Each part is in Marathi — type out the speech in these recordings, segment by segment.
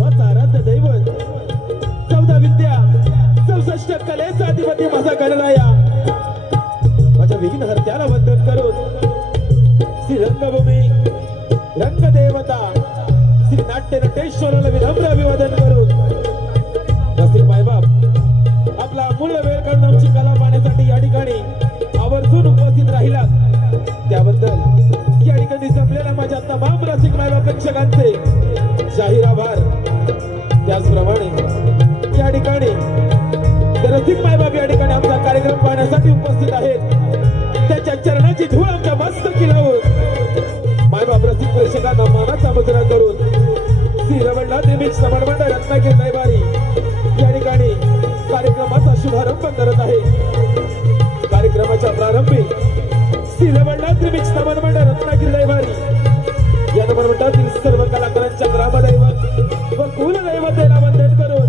धर्माचा आराध्य दैवत 14 विद्या 64 कलेचा अधिपती माझा गणराया माझ्या विघ्न हर्त्याला वंदन करून श्री रंगभूमी रंगदेवता श्री नाट्य नटेश्वराला विनम्र अभिवादन करून रसिक मायबाप आपला अमूल्य वेळ काढून आमची कला पाहण्यासाठी या ठिकाणी आवर्जून उपस्थित राहिलात त्याबद्दल या ठिकाणी जमलेल्या माझ्या तमाम रसिक मायबाप प्रेक्षकांचे जाहीर आभार। त्याचप्रमाणे या ठिकाणी रसिक मायबाप या ठिकाणी आमचा कार्यक्रम पाहण्यासाठी उपस्थित आहेत त्याच्या चरणाची धूळ आमच्या मस्तकी लावून मायबाप रसिक प्रेक्षकांना मानाचा मुजरा करून श्री रवळनाथ देवी समन्वय रत्नागिरी रविवारी या ठिकाणी कार्यक्रमाचा शुभारंभ करत आहे। कार्यक्रमाच्या प्रारंभी श्री रवळनाथ देवी समन्वय रत्नागिरी रविवारी या नमनमंडळातील सर्व कलाकारांच्या ग्रामदैवत व कुलदैवतेला वंदन करून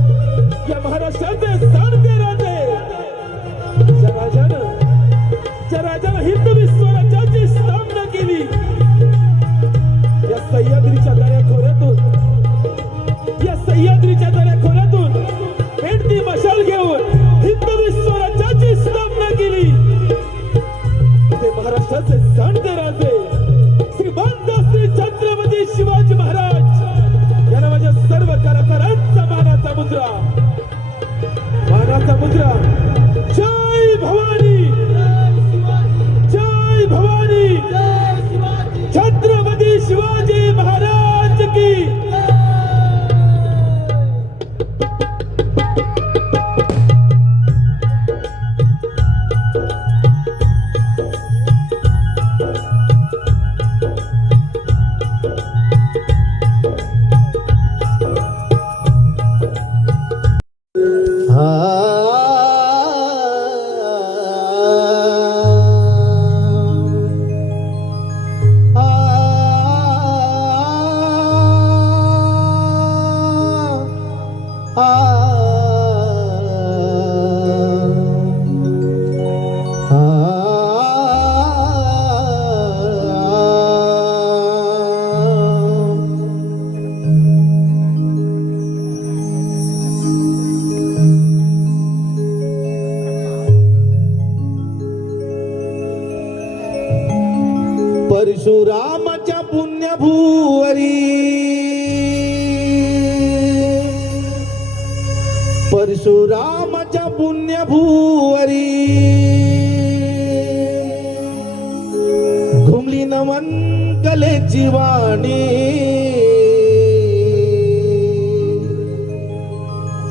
या महाराष्ट्राचे सांडते राजे ज्या राजानं हिंदू विश्वराज्याची स्थापना केली या सह्याद्रीच्या दऱ्याखोऱ्यातून पेटती मशाल घेऊन हिंदू विश्वराज्याची स्थापना केली ते महाराष्ट्राचे सांडते राजे श्रीमंत श्री छत्रपती शिवाजी महाराज यांना माझ्या सर्व कलाकारांचा मानाचा मुद्रा जय भवानी जय भवानी छत्रपती शिवाजी महाराज की परशुरामाच्या पुण्यभूवरी परशुरामाच्या पुण्यभूवरी घुमली नमन कलेची वाणी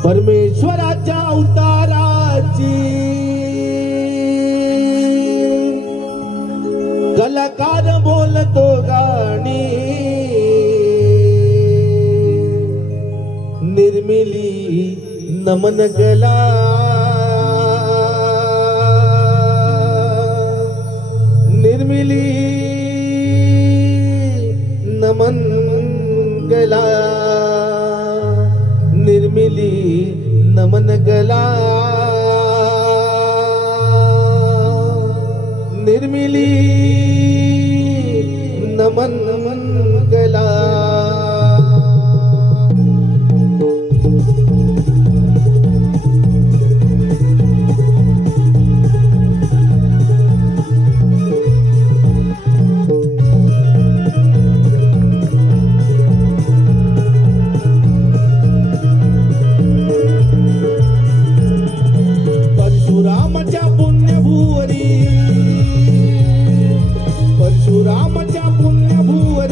परमेश्वराच्या अवताराची कलाकार बोलतो गाणी निर्मिली नमन गला निर्मिली नमन गला निर्मिली नमन गला निर्मिली नमन गला परशुरामाच्या पुण्यभूवरी परशुरामाच्या पुण्यभूवरी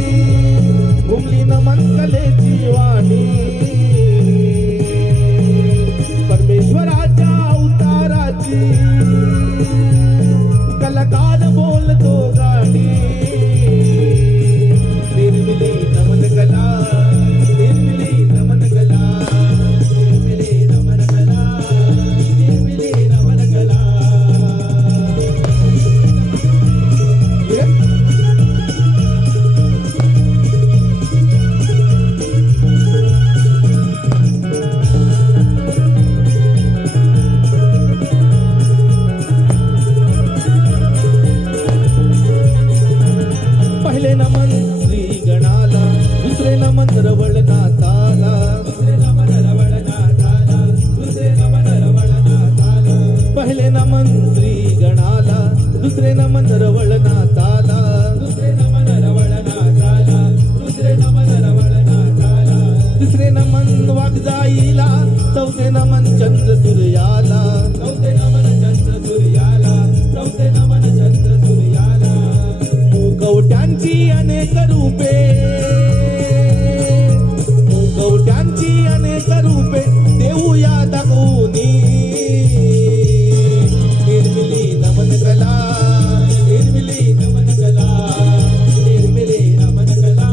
तिसरे नमन वाघजाईला, चौथे नमन चंद्र सूर्याला, चौथे नमन चंद्र सूर्याला, चौथे नमन चंद्र सूर्याला. मुखवट्यांची अनेक रूपे, मुखवट्यांची अनेक रूपे देऊया दाखवूनी. निर्मिली नमन कला, निर्मिली नमन कला, निर्मिली नमन कला,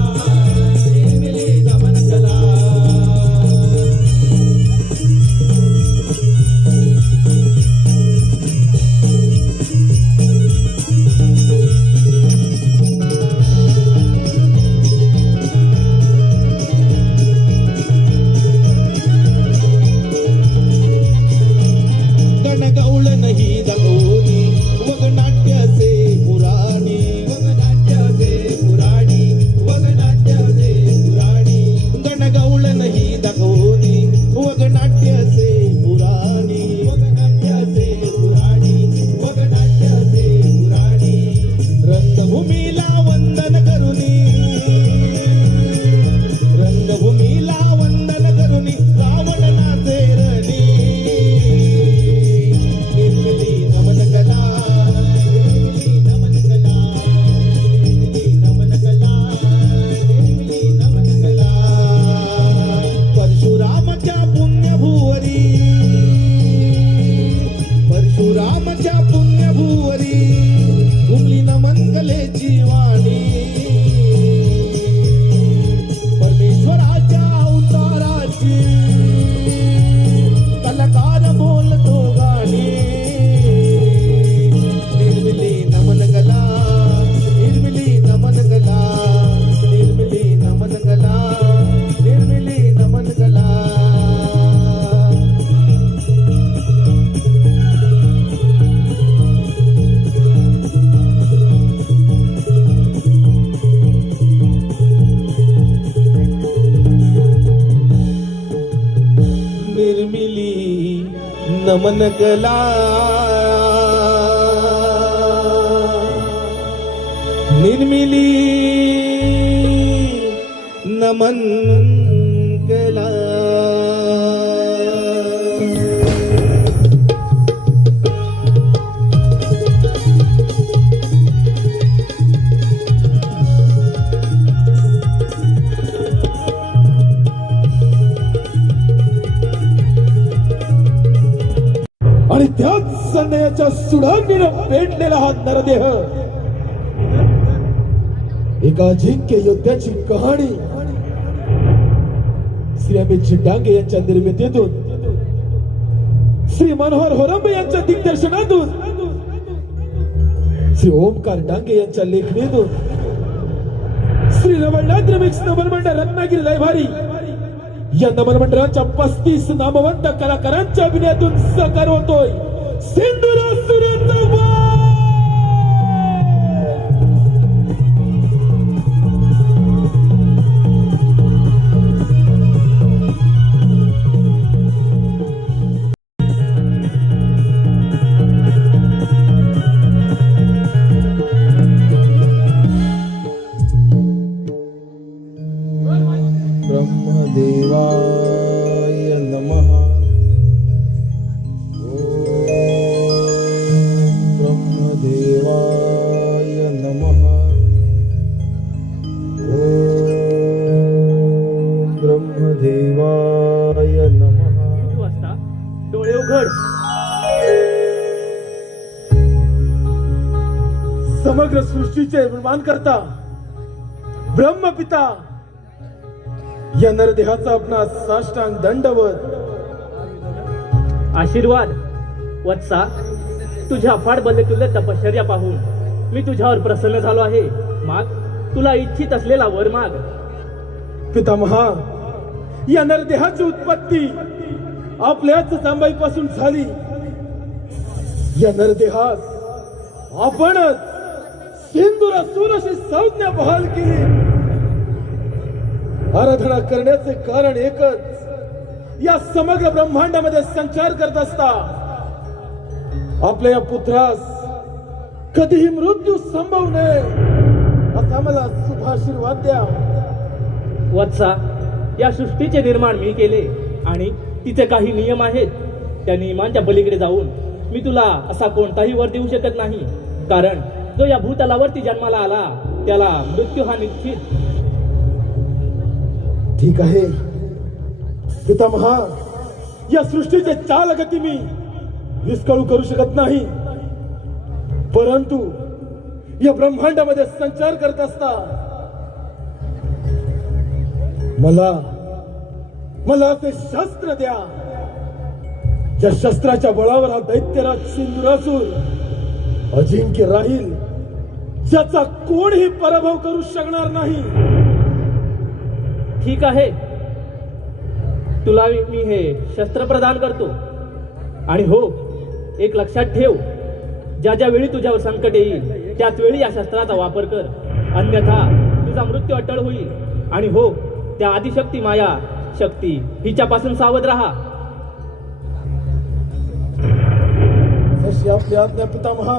निर्मिली नमन कला. गणगौळ नाही दाखवली वगनाट्याचे पुराणी, वगनाट्याचे पुराणी, वगनाट्याचे पुराणी. गणगौळ नाही दाखवली वगनाट्याचे पुराणी. वगनाट्याचे पुराणी, वगनाट्याचे पुराणी. रंगभूमीला वंदन करुनी, रंगभूमीला वंदन करुनी रावण नाचे रणी. निर्मिली नमन कला, निर्मिली नमन कला, निर्मिली नमन कला, निर्मिली नमन कला. परशुरामाच्या पुण्यभुवरी, परशुरामाच्या पुण्यभुवरी घुमली नमन कलेची वाणी. परमेश्वराच्या अवताराची कलाकार बोलतो गाणी. निर्मिली नमन कला, निर्मिली नमन कला, निर्मिली नमन कला, निर्मिली नमन कला. निर्मिली नमन कला, निर्मिली नमन कला. आणि त्याच संदेहाच्या सुडांनीनं पेटलेला हा नरदेह एका अजिंक्य योद्ध्याची कहाणी श्री अमित चिट्टांगे यांच्या निर्मितीतून, श्री मनोहर होरंबे यांच्या दिग्दर्शनातून, श्री ओमकार डांगे यांच्या लेखणीतून, श्री रमणनाथ रिमिक्स नमनमंडळ रत्नागिरी लयभारी या नमनमंडळाच्या 35 नामवंत कलाकारांच्या अभिनयातून साकार होतोय सिंधुरा सुरेंद्र वाघ. ब्रह्मदेवाय नमः. ओम ब्रह्मदेवाय नमः. ओम ब्रह्मदेवाय नमः. वाजता डोळे उघड. समग्र सृष्टीचे निर्माण करता ब्रह्मपिता या नरदेहाचा आपला साष्टांग दंडवत. आशीर्वाद वत्सा, तुझ्या अफाट बलतुल्य तपश्चर्या पाहून मी तुझ्यावर प्रसन्न झालो आहे. माग, तुला इच्छित असलेला वर माग. पितामहा, या नरदेहाची उत्पत्ती आपल्याच जांबाईपासून झाली. या नरदेहात आपणच सिंधुरासूर अशी संज्ञा बहाल केली. आराधना करण्याचे कारण एकच, या समग्र ब्रह्मांडामध्ये संचार करत असता आपल्या या पुत्रास कधीही मृत्यू संभव नये असा मला शुभाशीर्वाद द्या. वत्सा, या सृष्टीचे निर्माण मी केले आणि तिचे काही नियम आहेत. त्या नियमांच्या पलीकडे जाऊन मी तुला असा कोणताही वर देऊ शकत नाही, कारण जो या भूतलावरती जन्माला आला त्याला मृत्यू हा निश्चित. ठीक आहे पितामहा, या सृष्टीचे चाल गती मी विस्कळू करू शकत नाही, परंतु या ब्रह्मांडामध्ये संचार करत असता मला ते शस्त्र द्या, ज्या शस्त्राच्या बळावर हा दैत्यराज सिंदुरासूर अजिंक्य राहील, ज्याचा कोणीही पराभव करू शकणार नाही. ठीक आहे, तुला मी हे शस्त्र प्रदान करतो. आणि हो, एक लक्षात ठेव, ज्या ज्या वेळी तुझ्यावर संकट येईल त्याच वेळी या शस्त्राचा वापर कर, अन्यथा तुझा मृत्यू अटळ होईल. आणि हो, त्या आदिशक्ती माया शक्ती हिच्यापासून सावध राहा. जशी आपली आज्ञा पितामहा.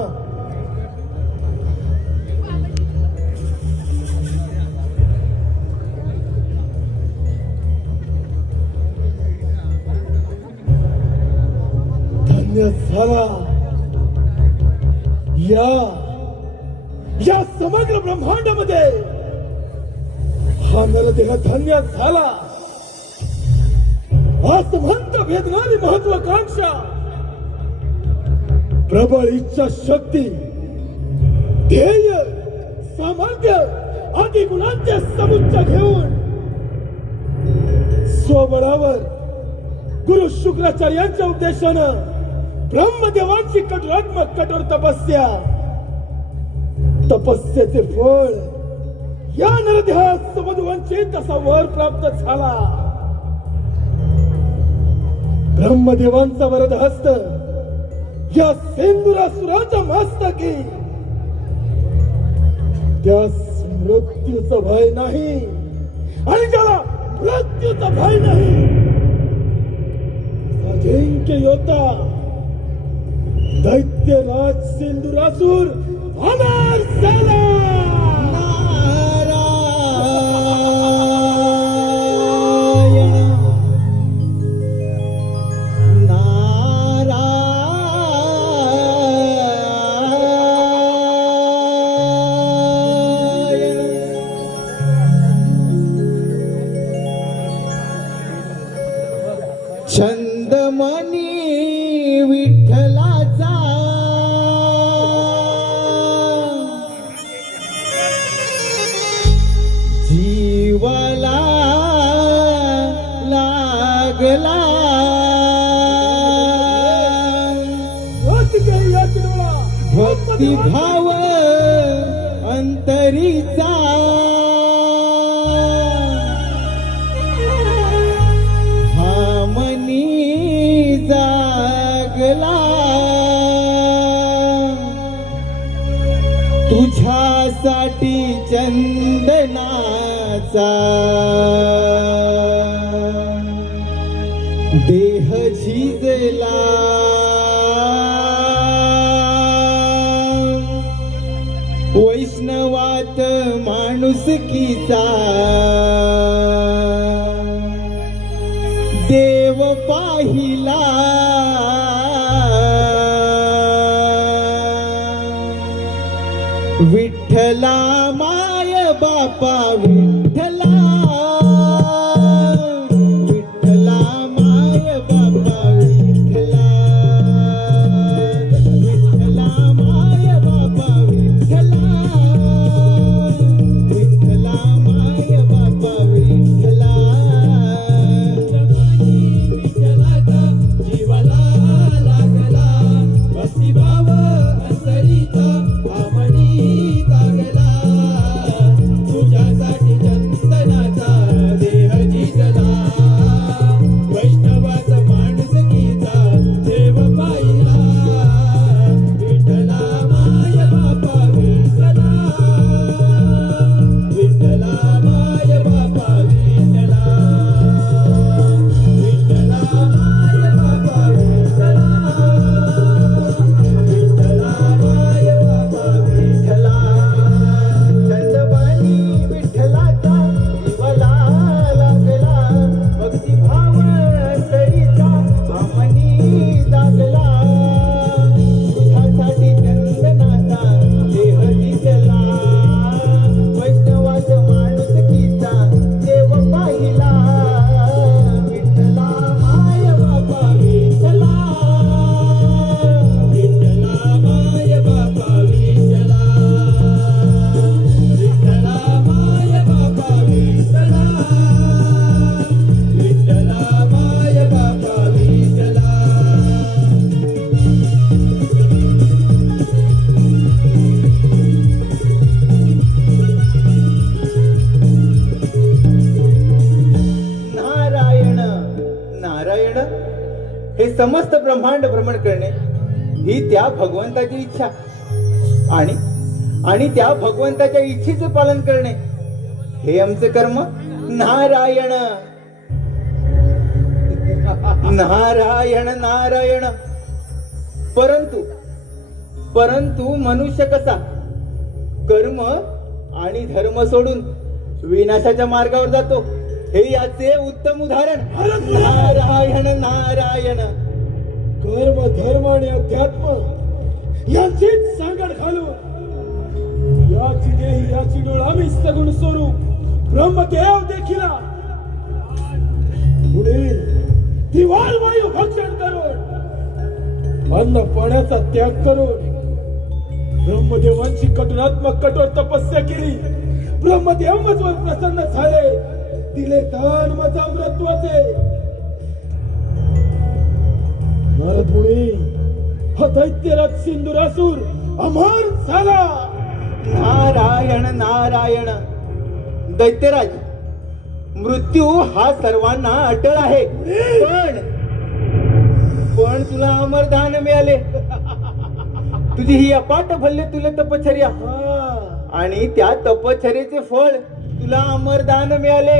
धन्य झाला या समग्र ब्रह्मांडामध्ये हा नरदेह धन्य झाला. आसमंत वेदनारी महत्वाकांक्षा, प्रबळ इच्छा शक्ती, ध्येय, सामर्थ्य आदी गुणांचे समुच्चय घेऊन स्वबळावर गुरु शुक्राचार्यांच्या उपदेशानं ब्रह्मदेवांची कठोर तपस्येचे फळ या नरदेहात समदवंचित असा वर प्राप्त झाला. ब्रह्मदेवांचा वरद हस्त या सिंदुरासुराच्या मस्तकी, त्यास मृत्यूचं भय नाही आणि ज्याला मृत्यूचं भय नाही अजिंक्य योद्धा दैत्यराज सिंदुरासूर अमर झाला. छंदमणी विठ्ठलाचा जीवाला लागला. भक्तिभाव अंतरीचा हा मनी जागला. तुझ्यासाठी चंदनाचा देह झिजला. वैष्णवात माणुसकीचा देव पाहिला. विठ्ठला माय बापा विठ्ठला, विठ्ठला माय बापा विठ्ठला, विठ्ठला माय बापा विठ्ठला, विठ्ठला माय बापा विठ्ठला. विठ्ठलाचा जीवाला लागला, भक्तिभाव अंतरीचा हा मनी जागला. नारायण हे समस्त ब्रह्मांड भ्रमण करणे ही त्या भगवंताची इच्छा आणि त्या भगवंताच्या इच्छेचे पालन करणे हे आमचे कर्म. नारायण नारायण नारायण. परंतु मनुष्य कसा कर्म आणि धर्म सोडून विनाशाच्या मार्गावर जातो हे याचे उत्तम उदाहरण. नारायण नारायण. कर्म धर्म आणि अध्यात्म यांचीच सांगड घालून याची डोळ आम्ही सगुण स्वरूप ब्रह्मदेव देखील पुढे दिवाल वायू भक्षण करून अन्न पाण्याचा त्याग करून ब्रह्मदेवांची कठोर तपस्या केली. ब्रह्मदेव मजवर प्रसन्न झाले, दिले दान मज अमृत्वाचे. नारद मुनी हा दैत्यराज सिंधुरासूर अमर झाला. नारायण नारायण. दैत्यराज मृत्यू हा सर्वांना अटळ आहे, पण तुला अमरदान मिळाले. तुझी ही अपाट भल्ले तुला तपश्चर्या आणि त्या तपश्चर्येचे फळ तुला अमरदान मिळाले.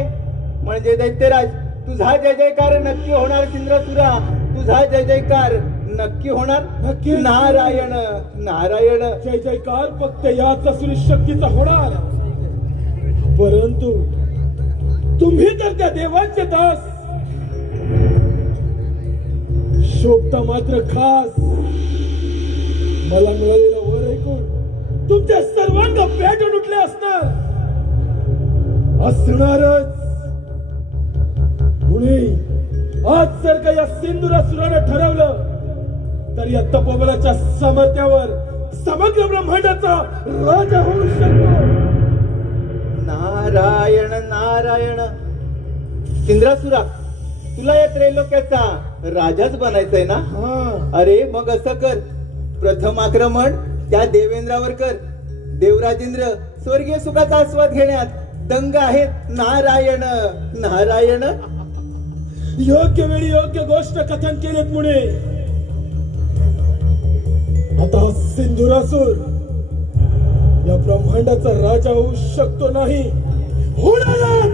म्हणजे दैत्यराज तुझा जय जयकार नक्की होणार. सिंधुरासुरा तुझा जय जयकार नक्की होणार. नक्की. नारायण नारायण. जय जयकार फक्त याच असुरी शक्तीचा होणार. परंतु तुम्ही तर त्या देवांचे दास, शोभता मात्र खास. मला मिळालेला वर ऐकून तुमच्या सर्वांना पेटून उठले असणारच. मुनी आज जर का या सिंधुरासुराने ठरवलं तर या तपोबलाच्या सामर्थ्यावर समग्र ब्रह्मांडाचा राजा होऊ शकतो. नारायण नारायण. सिंधुरासुरा तुला या त्रैलोक्याचा राजाच बनायचंय ना? अरे मग असं कर, प्रथम आक्रमण त्या देवेंद्रावर कर. देवराजेंद्र स्वर्गीय सुखाचा आस्वाद घेण्यात दंग आहेत. नारायण नारायण. योग्य वेळी योग्य गोष्ट कथन केलेत मुळे. आता सिंधुरासूर या ब्रह्मांडाचा राजा होऊ शकतो नाही, होणार.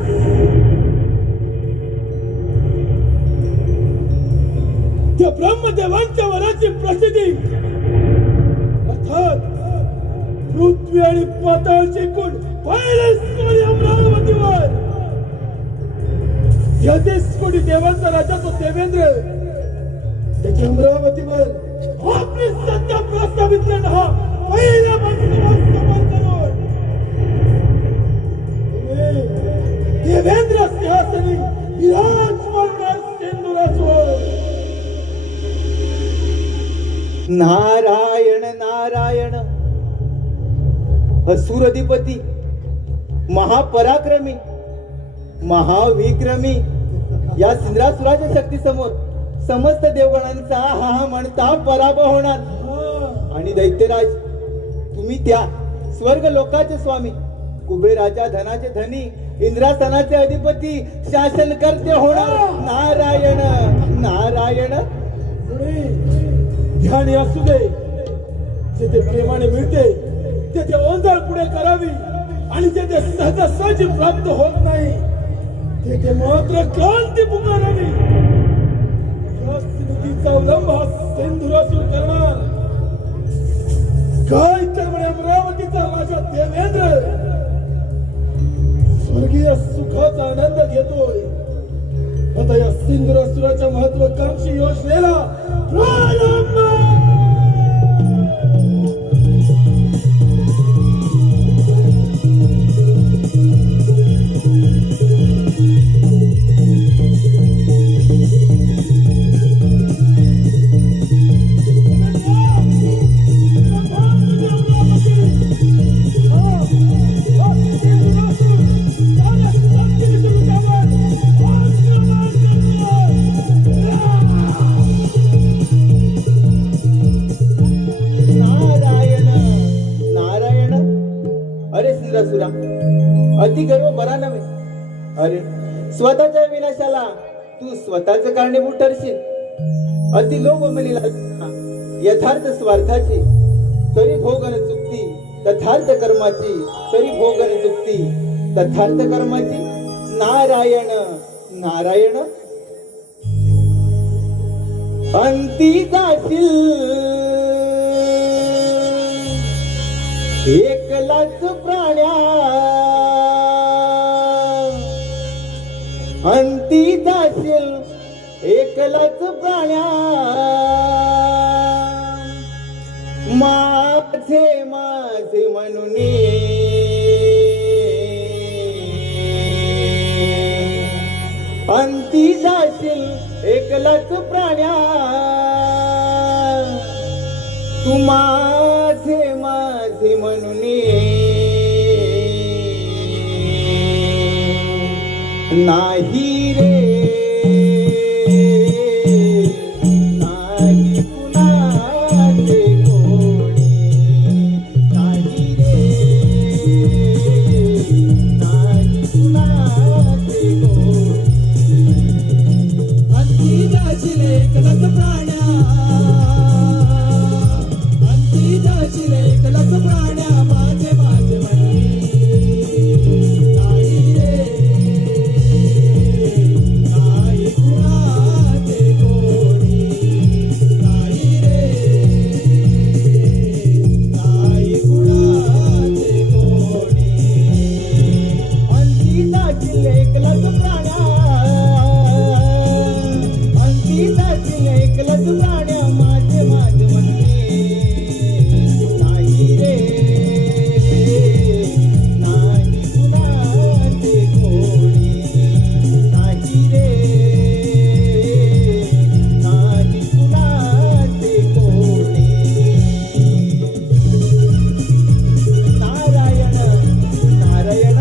त्या ब्रह्मदेवांच्या वराची प्रसिद्धी अर्थात पृथ्वी आणि पाताळचे कुंड पहिले सोडी अमरावतीवर. या 30 कोटी देवांचा राजा तो देवेंद्र त्याच्या अमरावतीवर आपली सत्ता प्रस्थापित करणार पहिल्या देवेंद्र सिंहासनी विराजमान सिंधुरासूर. नारायण नारायण. असुरधिपती महापराक्रमी महाविक्रमी या सिंधुरासुराच्या शक्ती समोर समस्त देवगणांचा हा म्हणता पराभव होणार. आणि दैत्यराज तुम्ही त्या स्वर्ग लोकाचे स्वामी, कुबेराच्या धनाचे धनी, इंद्रासनाचे अधिपती, शासनकर्ते होणार. नारायण नारायण. ध्यान असू दे, जेथे प्रेमाने मिळते तेथे ओंजळ पुढे करावी आणि जेथे सहजासहजी प्राप्त होत नाही तेथे मात्र क्रांती पुकारावी. या स्थितीचा अवलंब हा सिंधुरासूर करणार. काय तर म्हणे अमरावतीचा राजा देवेंद्र स्वर्गीय सुखाचा आनंद घेतोय. आता या सिंधुरासुराच्या महत्वाकांक्षी योजनेला प्रारंभ. अति गर्व बरा नव्हे. अरे स्वतःच्या विनाशाला तू स्वतःच कारणीभूत ठरशील. अति लोभ मलिला यथार्थ स्वार्थाची, तरी भोगन चुकती तथार्थ कर्माची, तरी भोगन चुकती तथार्थ कर्माची. नारायण नारायण अंती जाशील एकलाच प्राण्या, अंती जाशील एकलाच प्राण्या. माझे माझे म्हणून अंती जाशील एकलाच प्राण्या. तू माझे माझे म्हणून नाही रे नाही कुणाचे कोणी, नाही रे नाही कुणाचे कोणी. अंती जाशील एकलाच प्राण्या, अंती जाशील एकलाच प्राण्या. माझे माझे म्हणून नाही रे नाही कुणाचे कोणी, नाही रे नाही कुणाचे कोणी. अंती जाशील एकलाच प्राण्या, अंती जाशील एकलाच प्राण्या. माझे माझे म्हणणे नाही रे नाही कुणाचे कोणी, नाही रे नाही कुणाचे कोणी. नारायण नारायण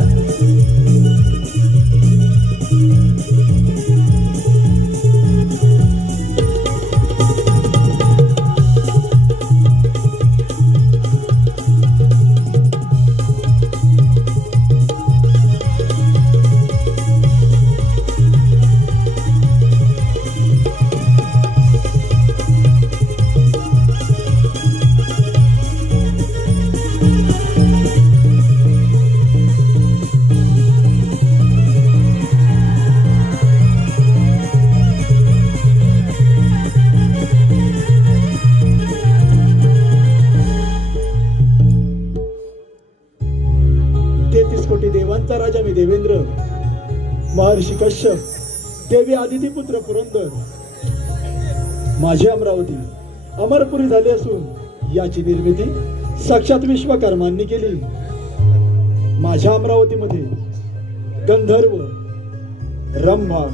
देवांचा राजा मी देवेंद्र, महर्षी कश्यप, देवी आदिती पुत्र पुरंदर. माझी अमरावती अमरपुरी झाली असून याची निर्मिती साक्षात विश्वकर्मांनी केली. माझ्या अमरावतीमध्ये गंधर्व, रंभा,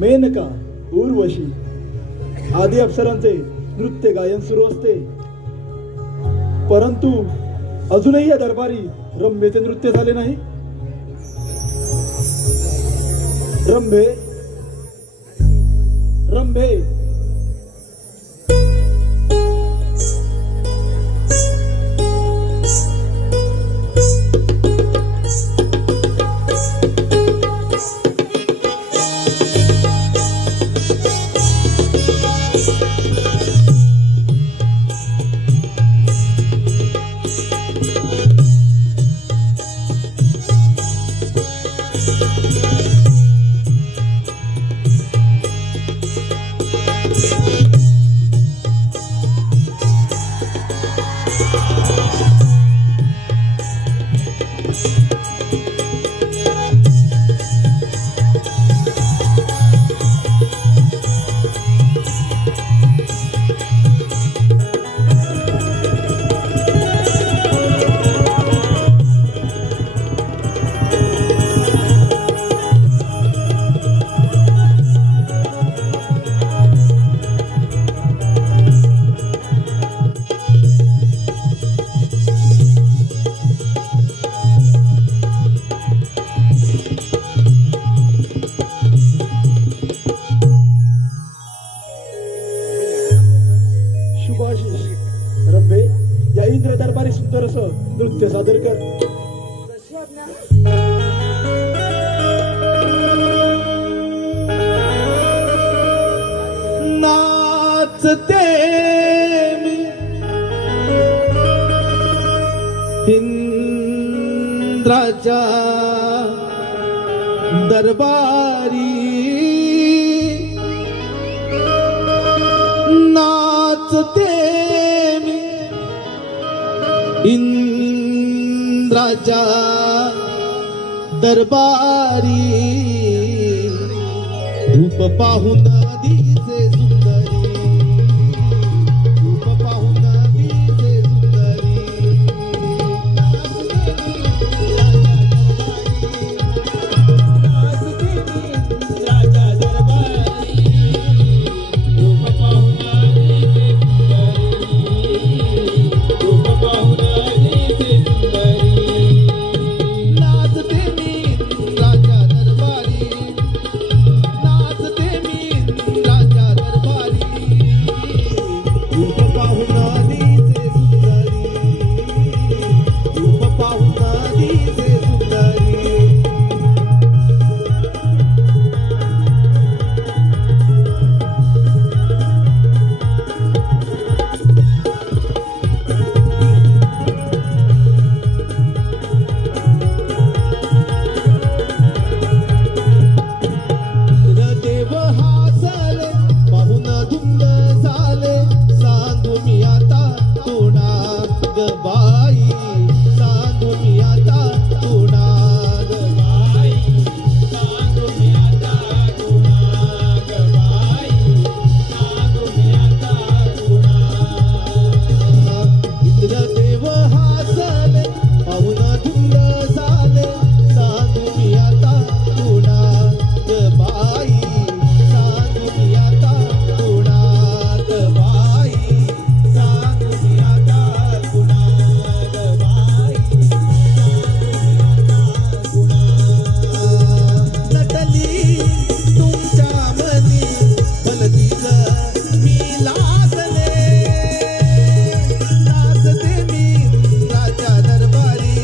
मेनका, उर्वशी आदी अप्सरांचे नृत्य गायन सुरू असते. परंतु अजूनही या दरबारी रंभेचे नृत्य झाले नाही. रंभे रंभे रंभे या इंद्र दरबारी सुंदर असं नृत्य सादर कर. नाचते मी इंद्राच्या दरबारी नाचते मी इंद्राच्या दरबारी रूप पाहून दिसे सुंदरी रूप पाहून दिसे सुंदरी राजा दरबारी रूप पाहून दिसे सुंदरी रूप पाहून दिसे सुंदरी नाचते मी राजा दरबारी नाचते मी राजा दरबारी रूप पाहून दिसे सुंदरी रूप पाहून दिसे सुंदरी देव हासले पाहून धुंद झाले सांगू मी आता तुणाग बाई सांगू मी आता तुणाग बाई सांगू मी आता तुणाग बाई सांगू मी आता तुणाग इंद्रदेव हासले पाहून धुंद झाले सांगू मी आता तुणाग बाई सांगू मी आता तुणाग बाई सांगू मी आता तुणाग बाई नटली तुमच्या मनी भलतीच मी लाजले नाचते मी राजा दरबारी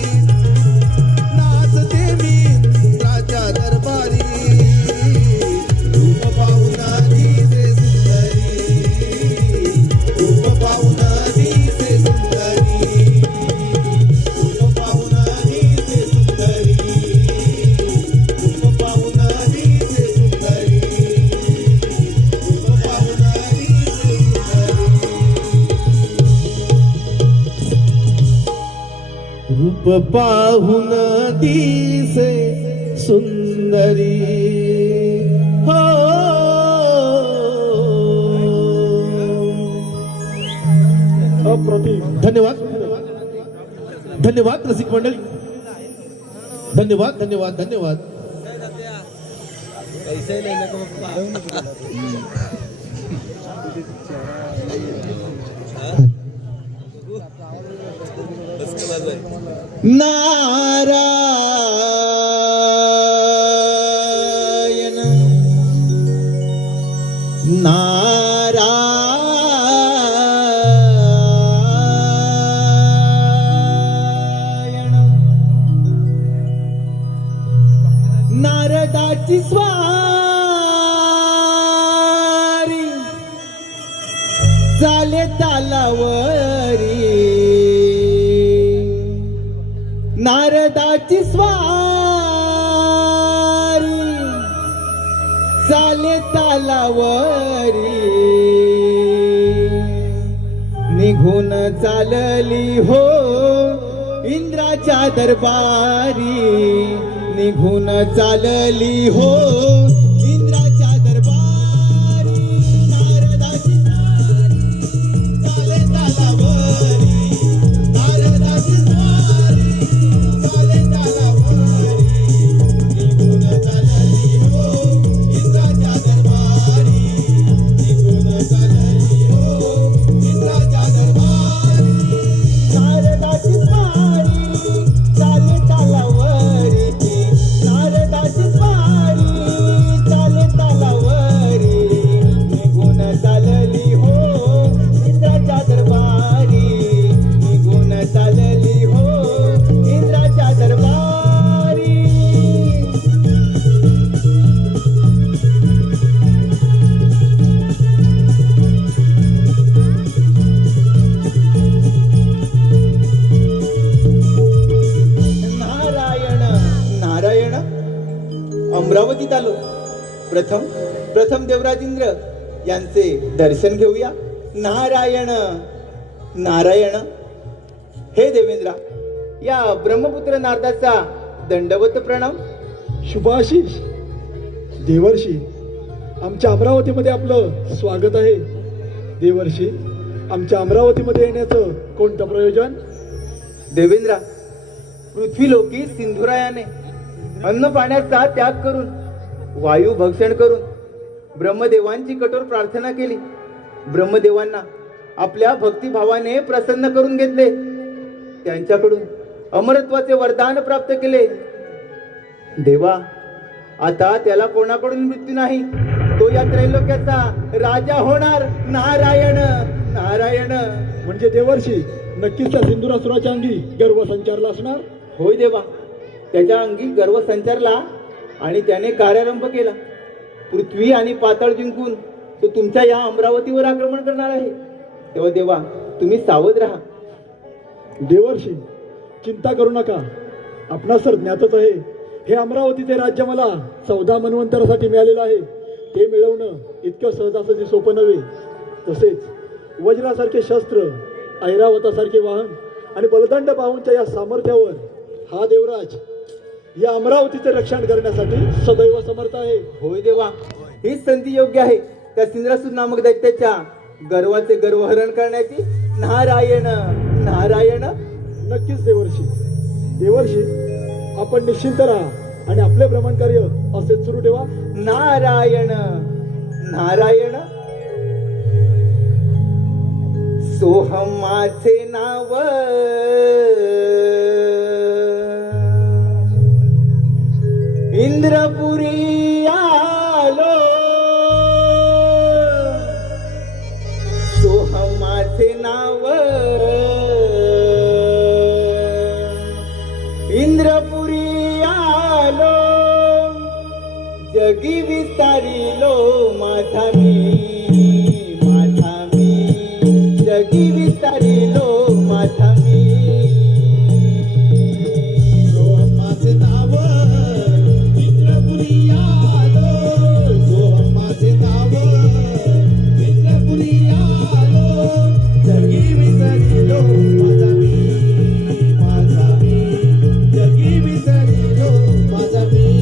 नाचते मी राजा दरबारी रूप पाहून दिसे सुंदरी रूप पाहून दिसे सुंदरी रूप पाहून दिसे सुंदरी रूप पाहून दिसे सुंदरी रूप पाहून दिसे सुंदरी रूप पाहून दिसे सुंदरी हो धन्यवाद धन्यवाद रसिक मंडळी धन्यवाद धन्यवाद धन्यवाद नारायण नारायण नारदाची स्वारी चाले तालावरी नारदाची स्वारी चाले तालावरी निघून चालली हो इंद्राच्या दरबारी निघून चालली हो इंद्राच्या दरबारी नारदाची स्वारी चाले तालावरी नारदाची स्वारी चाले तालावरी निघून चालली हो इंद्राच्या दरबारी निघून चालली हो इंद्राच्या दरबारी नारदाची स्वारी चाले तालावरी नारदाची स्वारी प्रथम देवराजेंद्र यांचे दर्शन घेऊया. नारायण नारायण. हे देवेंद्रा, या ब्रह्मपुत्र नारदाचा दंडवत प्रणाम. शुभाशीष देवर्षी, आमच्या अमरावतीमध्ये आपलं स्वागत आहे. देवर्षी, आमच्या अमरावतीमध्ये येण्याचं कोणतं प्रयोजन? देवेंद्रा, पृथ्वीलोकी सिंधुरायाने अन्न पाण्याचा त्याग करून, वायू भक्षण करून ब्रह्मदेवांची कठोर प्रार्थना केली. ब्रह्मदेवांना आपल्या भक्तिभावाने प्रसन्न करून घेतले. त्यांच्याकडून अमरत्वाचे वरदान प्राप्त केले. देवा, आता त्याला कोणाकडून मृत्यू नाही. तो या त्रैलोक्याचा राजा होणार. नारायण नारायण. म्हणजे देवर्षी, नक्कीच त्या सिंधुरासुराच्या अंगी गर्व संचारला असणार. होय देवा, त्याच्या अंगी गर्व संचारला आणि त्याने कार्यारंभ केला. पृथ्वी आणि पाताळ जिंकून तो तुमच्या या अमरावतीवर आक्रमण करणार आहे. तेव्हा देवा, तुम्ही सावध राहा. देवर्षी, चिंता करू नका. आपणास तर ज्ञातच आहे, हे अमरावतीचे राज्य मला 14 मन्वंतरासाठी मिळालेलं आहे. ते मिळवणं इतकं सहजासहजी सोपं नव्हे. तसेच वज्रासारखे शस्त्र, ऐरावतासारखे वाहन आणि बलदंड बाहूंच्या या सामर्थ्यावर हा देवराज या अमरावतीचे रक्षण करण्यासाठी सदैव समर्थ आहे. होय देवा, हीच संधी योग्य आहे त्या सिंद्रासूर नामक दैत्याच्या गर्वाचे गर्वहरण करण्याची. नारायण नारायण. नक्कीच देवर्षी. देवर्षी, आपण निश्चिंत राहा आणि आपले भ्रमण कार्य असेच सुरू ठेवा. नारायण नारायण. सोहमाचे नाव इंद्रपुरी आलो. सोहमाचे नाव इंद्रपुरी आलो. जगी विस्तारिलो माझा मी, माझा मी. जगी विस्तारिलो माझा मी. सोहमाचे नाव इंद्रपुरी आलो. सोहमाचे नाव इंद्रपुरी आलो. जगी विसरिलो माझा मी, माझा मी. जगी विसरिलो माझा मी.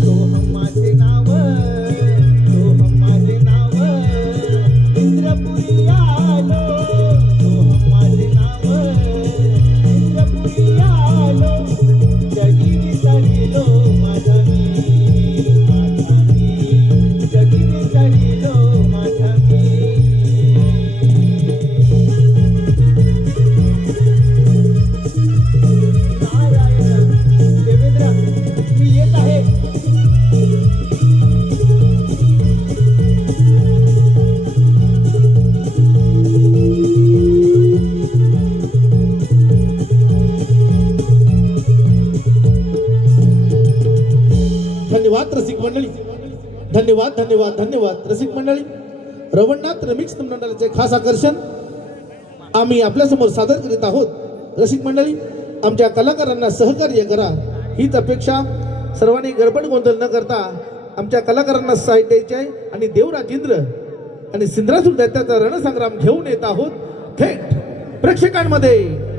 सोहमाचे नाव, सोहमाचे नाव इंद्रपुरी आलो. सोहमाचे नाव इंद्रपुरी आलो. जगी विसरिलो माझा मी, माझा मी. जगी विसरिलो माझा मी. नारायण. देवेंद्र, मी येत आहे. धन्यवाद रसिक मंडळी. धन्यवाद धन्यवाद धन्यवाद रसिक मंडळी. रवणनाथ रमिक्स मंडळाचे खास आकर्षण आम्ही आपल्यासमोर सादर करीत आहोत. रसिक मंडळी, आमच्या कलाकारांना सहकार्य करा हीच अपेक्षा. सर्वांनी गडबड गोंधळ न करता आमच्या कलाकारांना साथ द्यायचे आहे. आणि देवराजेंद्र आणि सिंधरासूर दैत्याचा रणसंग्राम घेऊन येत आहोत थेट प्रेक्षकांमध्ये.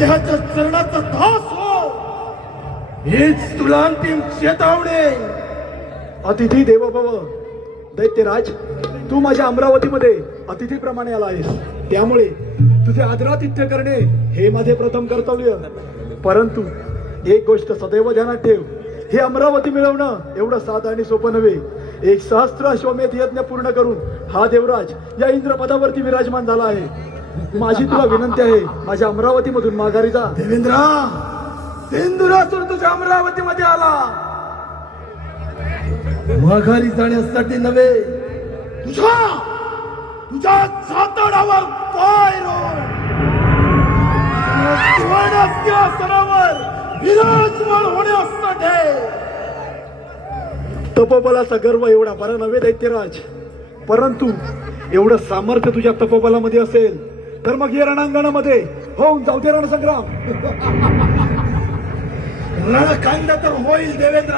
नरदेहाच्या चरणाचा दास हो, हीच तुला अंतिम चेतावणी. अतिथी देवो भव. दैत्यराज, तू माझ्या अमरावतीमध्ये अतिथीप्रमाणे आला आहेस, त्यामुळे तुझे आदरातिथ्य करणे हे माझे प्रथम कर्तव्य. परंतु एक गोष्ट सदैव ध्यानात ठेव, ही अमरावती मिळवणं एवढं साधं आणि सोपं नव्हे. 1 सहस्त्र अश्वमेध यज्ञ पूर्ण करून हा देवराज या इंद्रपदावरती विराजमान झाला आहे. माझी तुला विनंती आहे, माझ्या अमरावतीमधून माघारी जा. देवेंद्र, सिंधुरासुर तुझ्या अमरावतीमध्ये आला, माघारी जाण्यासाठी नव्हे, तुझ्या साताडावर पाय रोवून सरोवर विराजमान होण्यासाठी. तपोबलाचा गर्व एवढा बरा नव्हे दैत्यराज, परंतु एवढं सामर्थ्य तुझ्या तपोबलामध्ये असेल तर मग या रणांगणामध्ये होऊन जाऊ दे रणसंग्राम. रणकांड तर होईल देवेंद्र,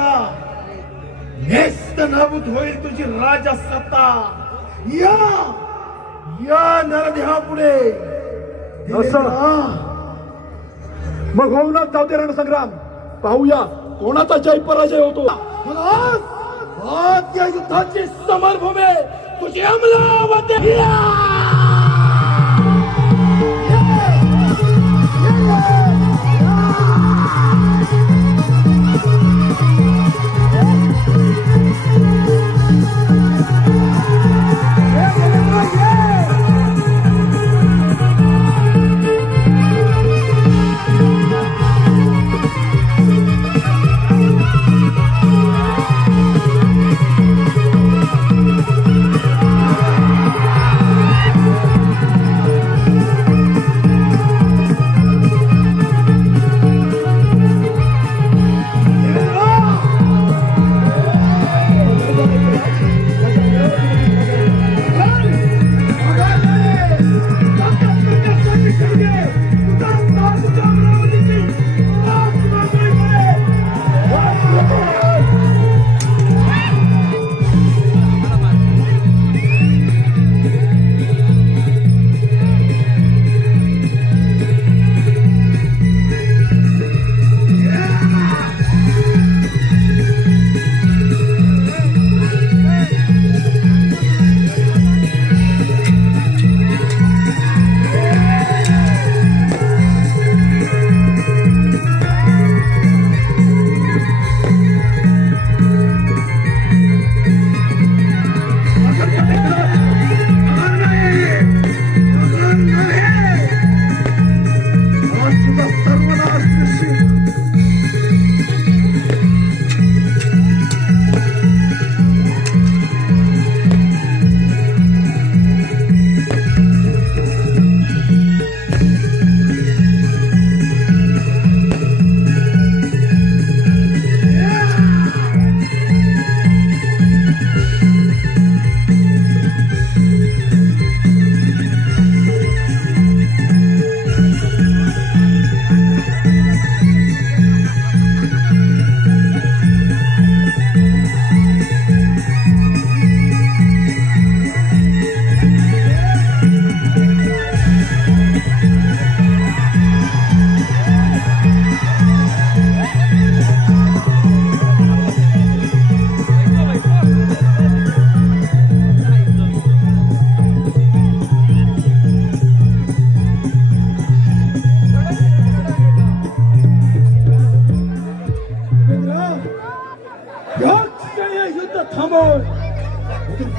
नेस्त नाबूद होईल तुझी राजसत्ता या नरदेहा पुढे. असं मग होऊनच जाऊ दे रणसंग्राम. पाहूया कोणाचा जय पराजय होतो. आज या युद्धाची समरभूमी तुझी अमरावती.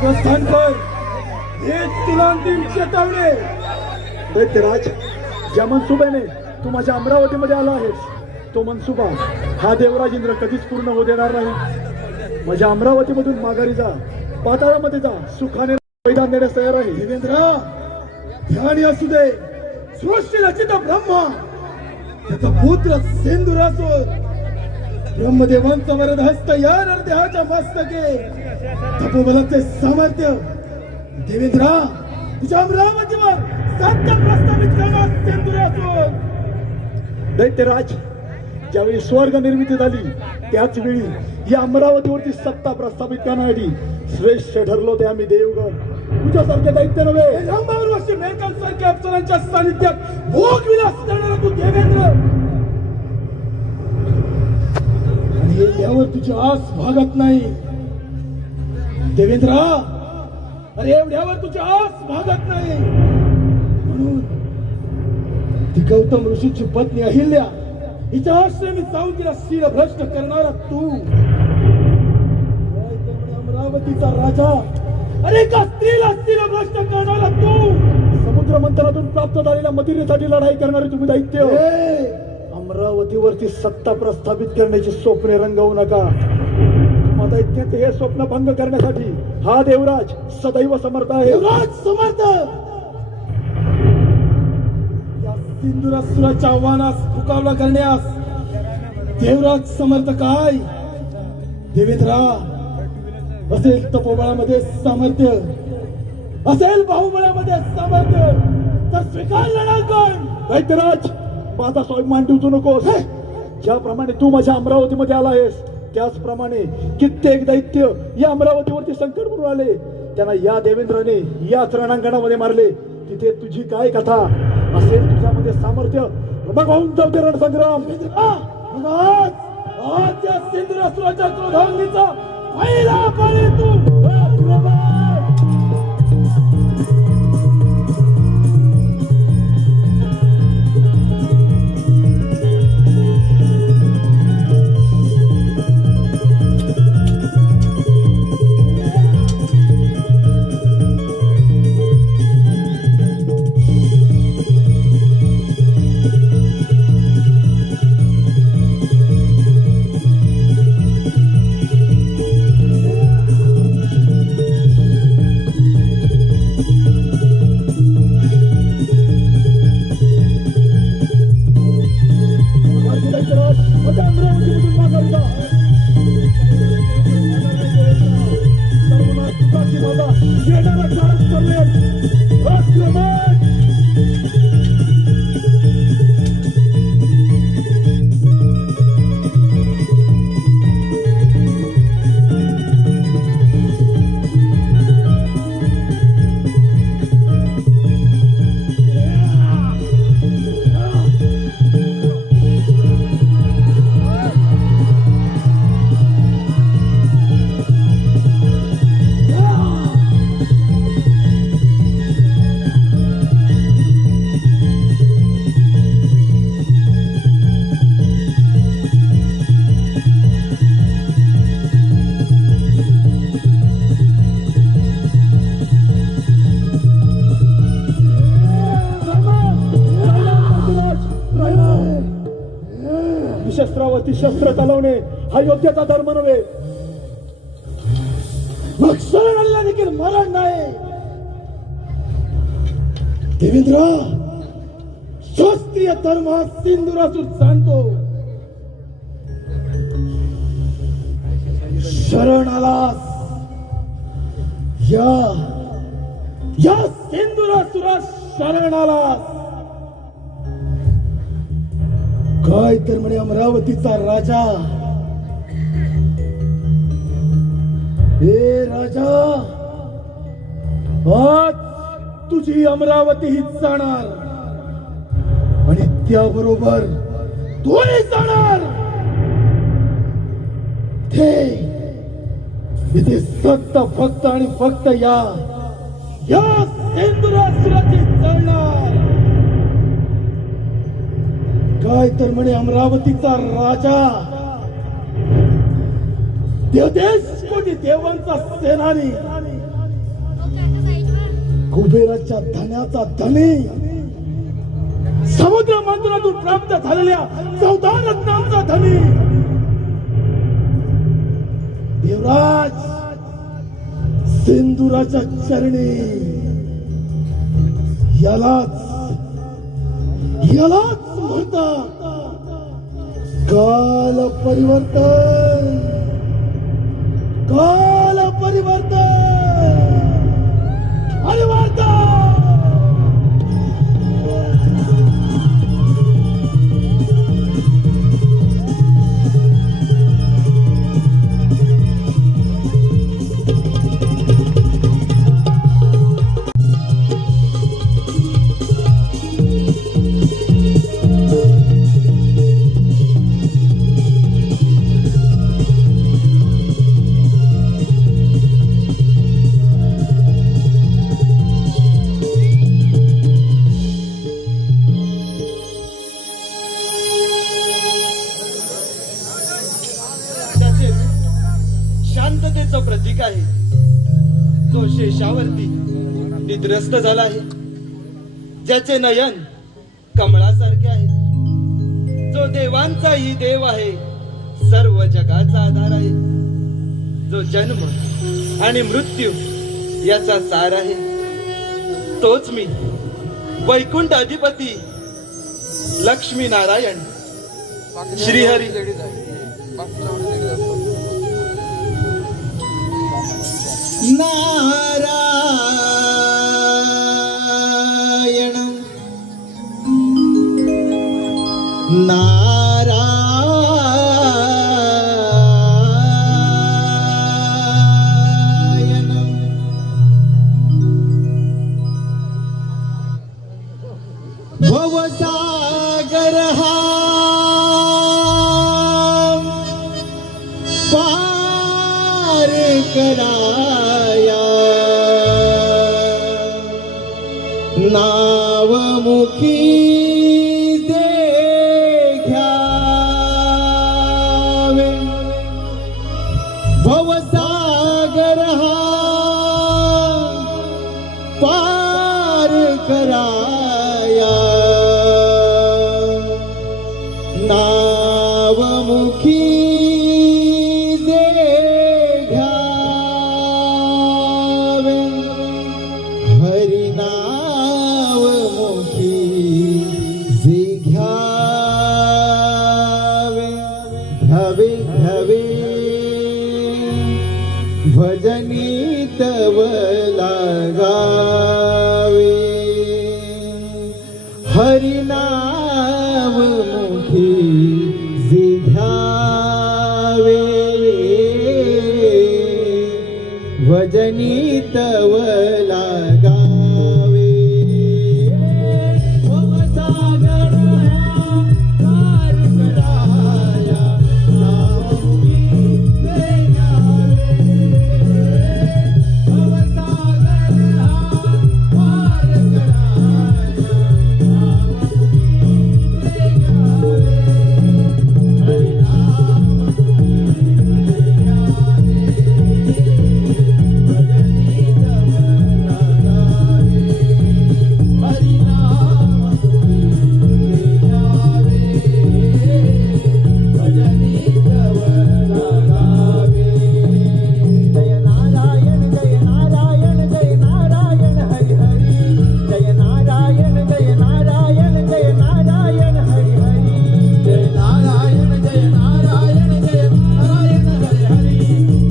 प्रस्थान कर, हेच तुला अंतिम चेतावणी. दैत्यराज, ज्या मनसुब्याने तू माझ्या अमरावतीमध्ये आला आहेस, तो मनसुबा हा देवराज इंद्र कधीच पूर्ण होऊ देणार नाही. माझ्या अमरावतीमधून माघारी जा, पाताळामध्ये जा, सुखाने मैदान देण्यास तयार आहे. देवेंद्र, ध्यानी असू दे, सृष्टी रचित ब्रह्मा त्याचा पुत्र सिंधुरासुर ब्रह्मदेवांचा वरद हस्त या नरदेहाच्या मस्तके, तपोबलाचे सामर्थ्य. देवेंद्र, तुझ्या अमरावतीवर सत्ता प्रस्थापित करणार सिंधुरासुर. दैत्यराज, ज्यावेळी स्वर्ग निर्मिती झाली त्याच वेळी या अमरावतीवरती सत्ता प्रस्थापित करण्यासाठी श्रेष्ठ ठरलो ते आम्ही देवगण. तुझ्यासारखे दैत्य नव्हे. वर्षी मेहकांसारख्या अप्सरांच्या सानिध्यात भोग विलास करणारा तू देवेंद्र, आणि एवढ्यावर तुझी आस भागत नाही देवेंद्र. अरे एवढ्यावर तुझी आस भागत नाही. म्हणून ती गौतम ऋषीची पत्नी अहिल्या हिच्या आश्रमी जाऊन तिला शिरभ्रष्ट करणारा तू, अमरावतीचा राजा, अरे का स्त्रीला शिरभ्रष्ट करणारा तू, समुद्र मंथनातून प्राप्त झालेल्या मदिरेसाठी लढाई करणारे तुम्ही दैत्य. अमरावतीवरती सत्ता प्रस्थापित करण्याची स्वप्ने रंगवू नका. दैत्याचे हे स्वप्न भंग करण्यासाठी हा देवराज सदैव समर्थ आहे. देवराज समर्थ या सिंधुरासुराच्या आव्हानास मुकाबला करण्यास देवराज समर्थ काय? देवेंद्रा, असेल तपोबळामध्ये सामर्थ्य, असेल बाहुबळामध्ये सामर्थ्य, तर स्वीकार लढा कर. दैत्यराज, माझा स्वाभिमान ठेवू नकोस. ज्याप्रमाणे तू माझ्या अमरावतीमध्ये आला आहेस त्याचप्रमाणे कित्येक दैत्य या अमरावतीवरती संकट करून आले. त्यांना या देवेंद्राने याच रणांगणामध्ये मारले. तिथे तुझी काय कथा? असेल तुझ्यामध्ये सामर्थ्य, मग होऊन जाऊ दे रणसंग्राम. आज या सिंधुरासुराच्या क्रोधाग्नीचा पहिला बळी तू. शस्त्रावरती शस्त्र चालवणे हा योग्यता धर्म नव्हे. मग शरण देखील मरण नाही. देवेंद्र, शास्त्रीय धर्म हा सिंधुरासूर जाणतो. शरण आलास या सिंधुरासुरा शरण आलास. काय तर म्हणे अमरावतीचा राजा. हे राजा, आज तुझी अमरावती ही जाणार आणि त्याबरोबर तूही जाणार. इथे सत्ता फक्त आणि फक्त या सिंधुरासुराची जळणार. काय तर म्हणे अमरावतीचा राजा, देवदेश कोटी देवांचा सेनानी, कुबेराच्या धन्याचा धनी, समुद्र मंथनातून प्राप्त झालेल्या 14 रत्नांचा धनी. देवराज, सिंधुराच्या चरणी यालाच म्हणतात काल परिवर्तन. काल परिवर्तन. आकाशावरती निद्रस्त झाला आहे, ज्याचे नयन कमळासारखे आहे, जो देवांचाही देव आहे, सर्व जगाचा आधार आहे, जो जन्म आणि मृत्यू याचा सार आहे, तोच मी वैकुंठ अधिपती लक्ष्मी नारायण श्रीहरी. नारायण नारायण भवसागर हा पार कराया, नावमुखी दे घ्यावे, भवसागर हा पार कराया, नावमुखी दे घ्यावे, हरिनावमुखी जे घ्यावे, घ्यावे घ्यावे भजनी तव लागावे, हरिनावमुखी जे घ्यावे, भजनी तव लागावे. भवसागर पार कराया, नावमुखी जे घ्यावे, भवसागर पार कराया, नावमुखी जे घ्यावे, हरिनाममुखी जे घ्यावे, भजनी तव लागावे, हरिनाममुखी जे घ्यावे, भजनी तव लागावे. जय नारायण जय नारायण जय नारायण हरि हरि, जय नारायण जय नारायण जय नारायण हरि हरि, जय नारायण जय नारायण जय नारायण हरि हरि,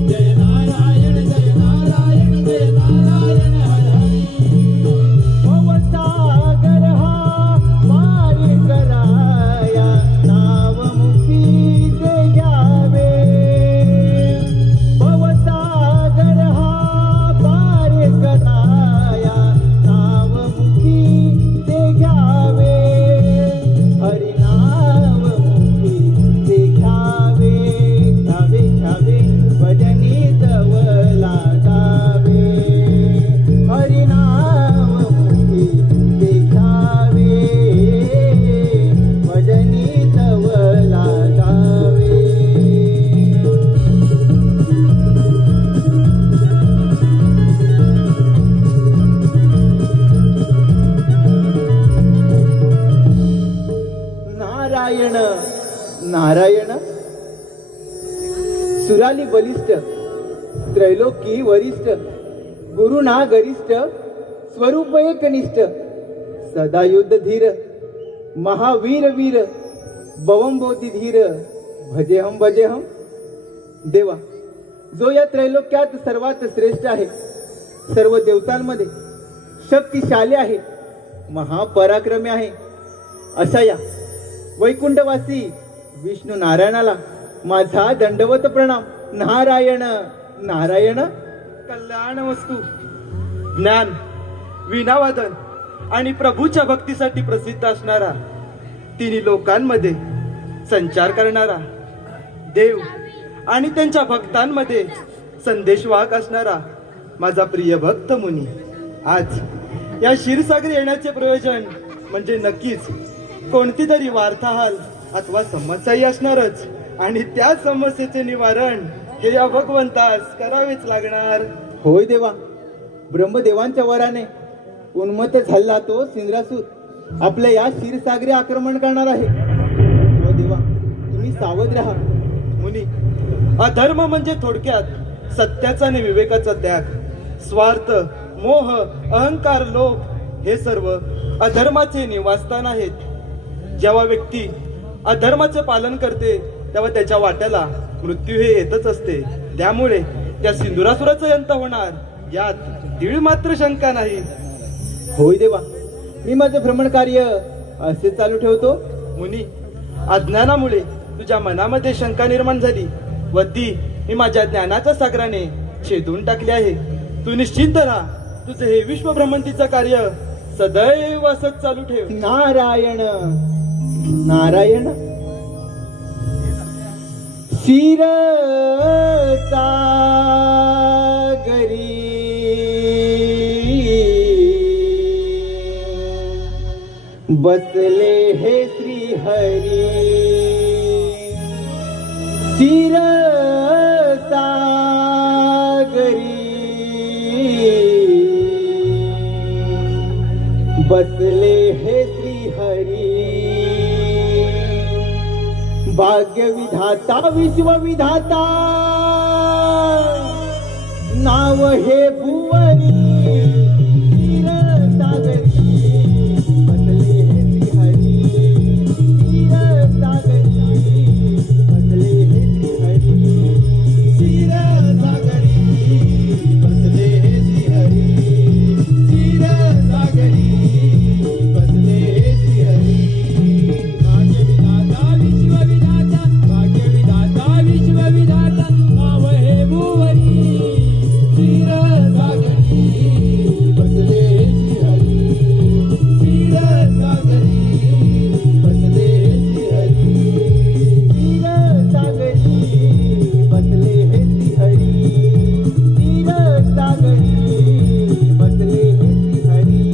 जय नारायण जय नारायण जय नारायण हरि हरि. भवसागर हा पार कराया, नावमुखी जे घ्यावे, भवसागर हा पार कराया, नावमुखी जे घ्यावे, हरिनाममुखी जे घ्यावे, घ्यावे घ्यावे भजनी तव लागावे, हरिनाममुखी जे घ्यावे, भजनी तव लागावे. नारायण नारायण सुराली बलिष्ठ, त्रैलोकी वरिष्ठ, गुरुना गरिष्ठ, स्वरूप एकनिष्ठ, सदा युद्ध धीर, महावीर वीर, बवंबोधी धीर, भजेहम भजेहम. देवा, जो या त्रैलोक्यात सर्वात श्रेष्ठ आहे, सर्व देवतांमध्ये शक्तिशाली आहे, महापराक्रमी आहे, अशा या वैकुंठवासी विष्णू नारायणाला माझा दंडवत प्रणाम. नारायण नारायण कल्याण वस्तू, ज्ञान, वीणावादन आणि प्रभूच्या भक्तीसाठी प्रसिद्ध असणारा, तिन्ही लोकांमध्ये संचार करणारा, देव आणि त्यांच्या भक्तांमध्ये संदेशवाहक असणारा माझा प्रिय भक्त मुनी, आज या क्षीरसागरी येण्याचे प्रयोजन म्हणजे नक्कीच कोणती तरी वार्ताहल अथवा समस्याही असणारच, आणि त्या समस्येचे निवारण हे या भगवंतास करावेच लागणार. होय देवा, ब्रह्मदेवांच्या वराने उन्मत्त झाला तो सिंद्रासूर आपल्या या क्षीरसागरी आक्रमण करणार आहे. व देवा, तुम्ही सावध राहा. मुनी, अधर्म म्हणजे थोडक्यात सत्याचा आणि विवेकाचा त्याग. स्वार्थ, मोह, अहंकार, लोभ हे सर्व अधर्माचे निवासस्थान आहेत. जेव्हा व्यक्ती अधर्माचे पालन करते तेव्हा त्याच्या वाट्याला मृत्यू हे येतच असते. त्यामुळे त्या सिंदुरासुराचा अंत होणार यात तीळ मात्र शंका नाही. होय देवा, मी माझं भ्रमण कार्य असे चालू ठेवतो. मुनी, अज्ञानामुळे तुझ्या मनामध्ये शंका निर्माण झाली व ती मी माझ्या ज्ञानाच्या सागराने छेदून टाकली आहे. तू निश्चिंत राहा. तुझे हे विश्व भ्रमंतीचं कार्य सदैव असंच चालू ठेव. नारायण नारायण. शिरता गरी बसले हे श्री हरी. शिरता गरी बसले हे श्री हरी. भाग्य विधाता विश्वविधाता नाव हे भुवनी. क्षीरसागरी बसले हे श्रीहरी. क्षीरसागरी बसले हे श्रीहरी. क्षीरसागरी बसले हे श्रीहरी. क्षीरसागरी बसले हे श्रीहरी. भाग्यविधाता विश्वविधाता नाव हे भुवनी. क्षीरसागरी बसले श्रीहरी. क्षीरसागरी बसले श्रीहरी. क्षीरसागरी बसले हे श्रीहरी. क्षीरसागरी बसले हे श्रीहरी.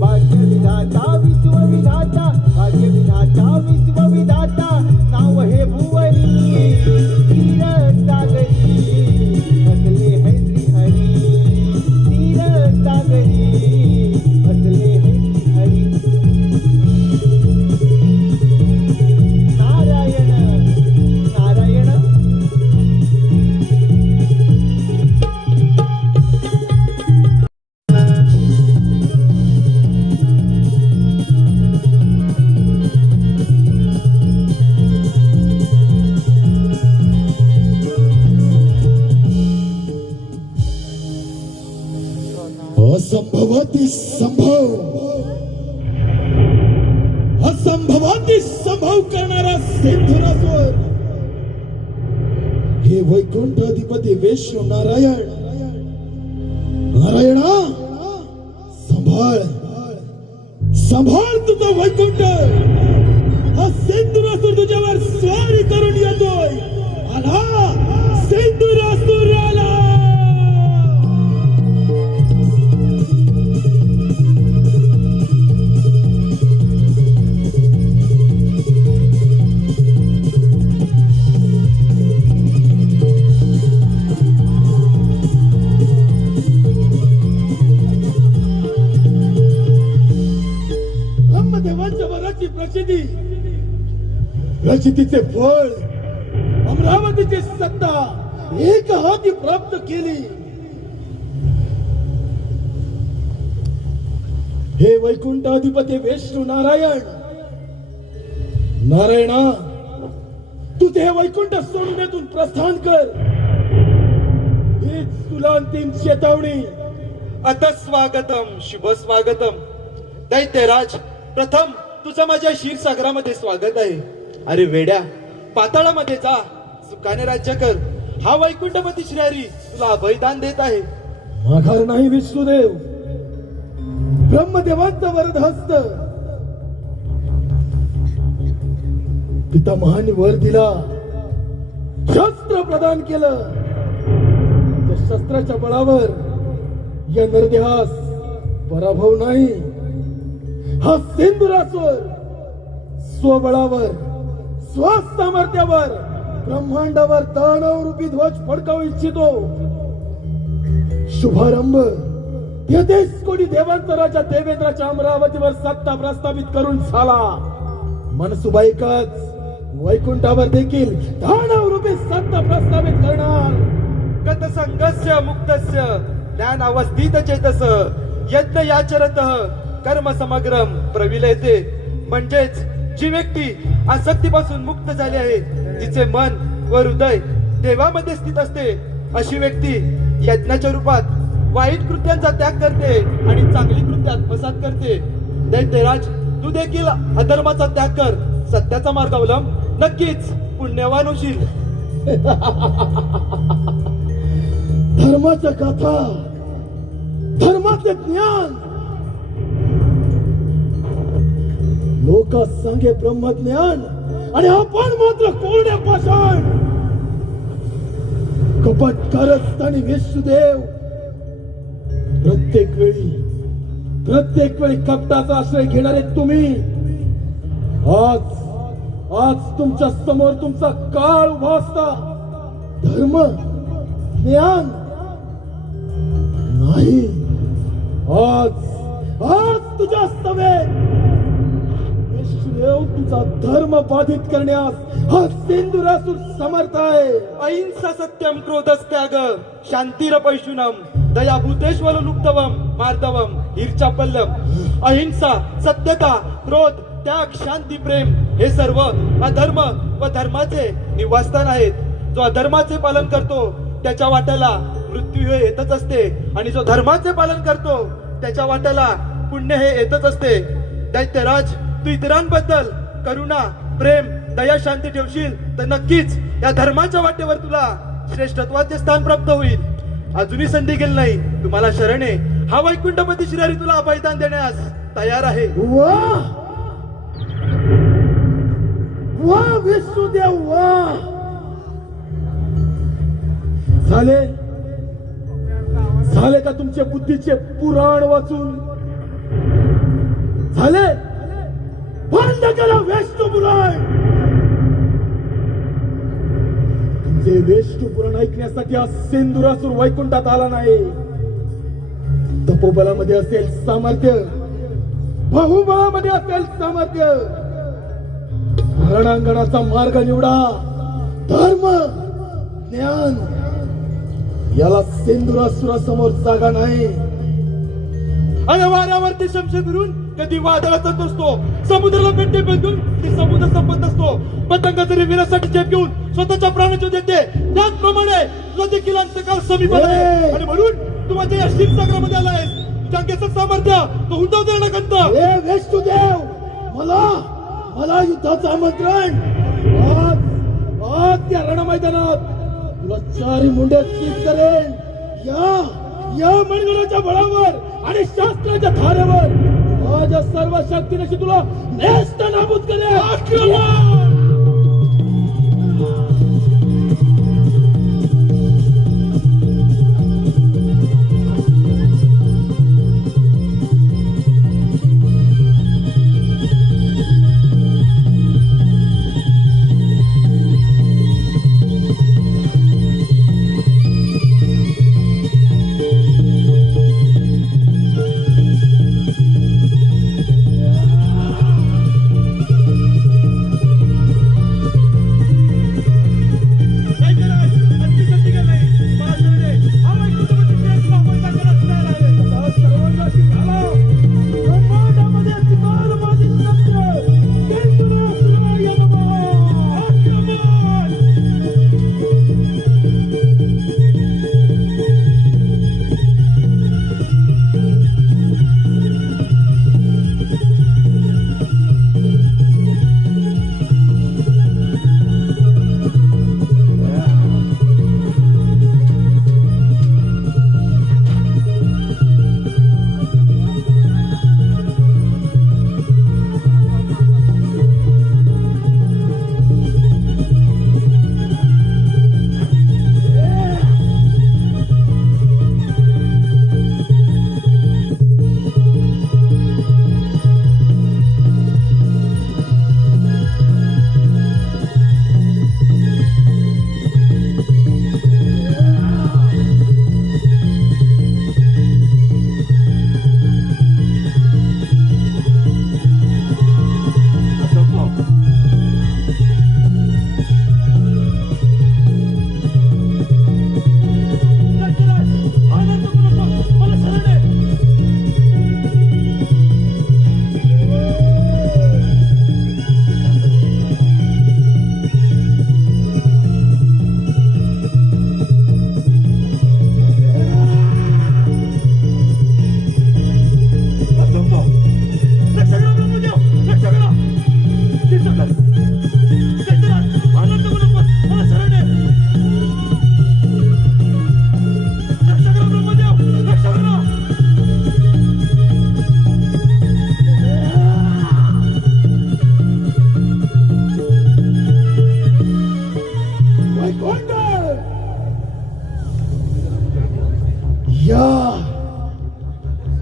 भाग्यविधाता विश्वविधाता भाग्यविधाता विश्वविधाता नाव हे भुवनी. क्षीरसागरी बसले हे श्रीहरी. क्षीरसागरी बसले हे श्रीहरी. नारायण नारायण. असंभवाती संभव, असंभवाती संभव करणारा सिंधुरासुर हे वैकुंठ अधिपती विष्णू नारायण. नारायणा, संभाळ संभाळ तुझं वैकुंठ. हा सिंधुरासुर तुझ्यावर स्वारी करून येतोय. आला सिंधुरासुर आला. ब्रह्मदेवांच्या वराची प्रसिद्धी, रचितीचे फळ, अमरावतीची सत्ता एक हाती प्राप्त केली. हे वैकुंठाधिपती विष्णू नारायण. नारायणा, तू ते वैकुंठ सोडून येथून प्रस्थान कर. हीच तुला अंतिम चेतावणी. आता स्वागतम, शुभ स्वागतम. दैत्यराज, प्रथम तुझं माझ्या क्षीरसागरामध्ये स्वागत आहे. अरे वेड्या, पाताळामध्ये जा, सुखाने राज्य कर. हा वैकुंठपती श्रीहरी तुला अभयदान देत आहे. माघार नाही विष्णुदेव. ब्रह्मदेवांचा वरदहस्त. पितामहाने वर दिला, शस्त्र प्रदान केलं. त्या शस्त्राच्या बळावर या नरदेहास पराभव नाही. हा सिंधुरासुर स्वबळावर, स्वसामर्थ्यावर ब्रह्मांडावर दानव रूपी ध्वज फडकावू इच्छितो. शुभारंभ येथेच कोणी देवांचा राजा देवेंद्राच्या अमरावतीवर सत्ता प्रस्थापित करून झाला. मनसुबाईकच वैकुंठावर देखील दानवरूपी सत्ता प्रस्थापित करणार. गत संघस्य मुक्तस्य ज्ञान अवस्थित चेतस यज्ञ याचरतः कर्म समग्रम प्रविलयते. म्हणजेच जी व्यक्ती आसक्तीपासून मुक्त झाली आहे, जिचे मन व हृदय देवामध्ये स्थित असते, अशी व्यक्ती यज्ञाच्या रूपात वाईट कृत्यांचा त्याग करते आणि चांगली कृत्य आत्मसात करते. दैत्यराज, तू देखील अधर्माचा त्याग कर, सत्याचा मार्ग अवलंब, नक्कीच पुण्यवान होशील. धर्माचं कथा, धर्माचे ज्ञान, लोक सांगे ब्रह्मज्ञान आणि आपण मात्र कोरड्या पाषाण. कपट करत आणि विष्णुदेव प्रत्येक वेळी कपटाचा आश्रय घेणारे तुम्ही आज तुमच्या समोर तुमचा काळ उभा असता. धर्म ज्ञान नाही. आज तुझ्या स्तवेत विष्णुदेव तुझा धर्म बाधित करण्यास हा सिंधुरासुर समर्थ आहे. अहिंसा सत्यम क्रोधस त्याग शांतीर पैशुनम दया भूतेश्वर लुप्तवम मार्दवम हिरचापल्लम. अहिंसा, सत्यता, क्रोध, त्याग, शांती, प्रेम हे सर्व अधर्म व धर्माचे निवासस्थान आहेत. जो अधर्माचे पालन करतो त्याच्या वाट्याला मृत्यू हे येतच असते आणि जो धर्माचे पालन करतो त्याच्या वाट्याला पुण्य हे येतच असते. दैत्यराज, तू इतरांबद्दल करुणा, प्रेम, दया, शांती ठेवशील तर नक्कीच या धर्माच्या वाटेवर तुला श्रेष्ठत्वाचे स्थान प्राप्त होईल. अजूनही संधी गेली नाही, तुम्हाला शरण आहे. हा वैकुंठपती श्रीहरी तुला अभयदान देण्यास तयार आहे. वा विष्णुदेव वा. झाले का तुमचे बुद्धीचे पुराण वाचून? झाले? बंद करा विष्णू पुराण. तुमचे विष्णू पुराण ऐकण्यासाठी हा सिंधुरासुर वैकुंठात आला नाही. तपोबलामध्ये असेल सामर्थ्य, बाहुबळामध्ये असेल सामर्थ्य. रणांगणाचा मार्ग निवडा. धर्म ज्ञान याला सिंधुरासुरासमोर जागा नाही. आणि वाऱ्यावरती शमशे फिरून कधी वादळाचा असतो, समुद्राला पेटे पेटून ती समुद्र संपत असतो. पतंग जरी विरासाठी झेप घेऊन स्वतःच्या प्राणाची देते, त्याचप्रमाणे तुझा देखील अंतकाळ समीप आला आहे. आणि म्हणून तू माझ्या या क्षीरसागरामध्ये आलायस. तुझ्या केसात सामर्थ्य तो हुंदाव देणार कंत. हे विष्णुदेव, मला युद्धाचं आमंत्रण. आज त्या रण मैदानात तुला चारी मुंड्यात चीज करेन. या मनगडाच्या बळावर आणि शास्त्राच्या धारेवर माझ्या सर्व शक्तीने तुला नेस्त नाबूद करेन. आक्रमण!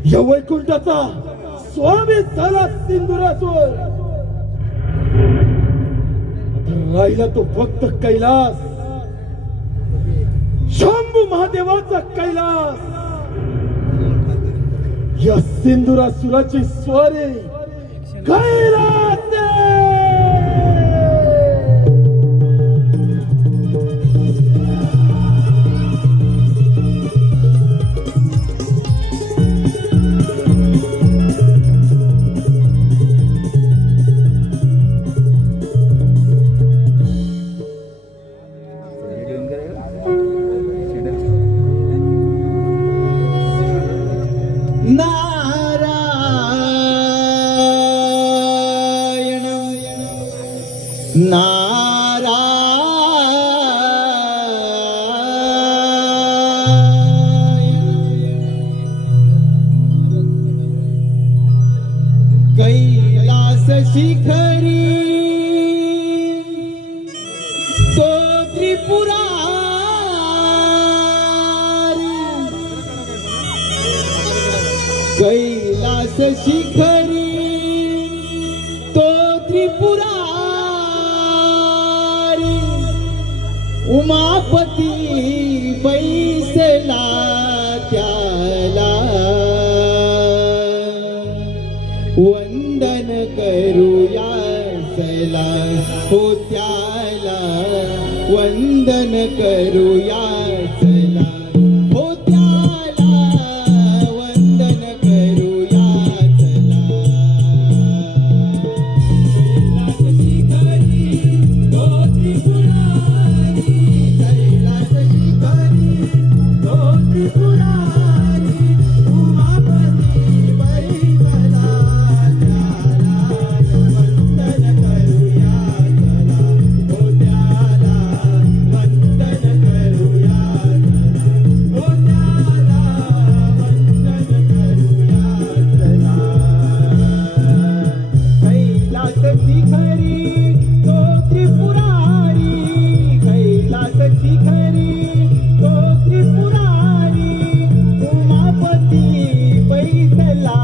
या वैकुंठाचा स्वामी झाला सिंधुरासूर. आता राहिला तो फक्त कैलास, शंभू महादेवाचा कैलास. या सिंधुरासुराची स्वारी कैलास. कैलास शिखरी तो त्रिपुरारी. कैलास शिखरी तो त्रिपुरारी. उमापती बैसला त्याला वंदन करूया चला हो त्याला. वंदन करूया चला हो त्याला. वंदन करूया चला. कैलास शिखरी तो त्रिपुरारी. कैलास शिखरी तो त्रिपुरारी. उमापती बैसला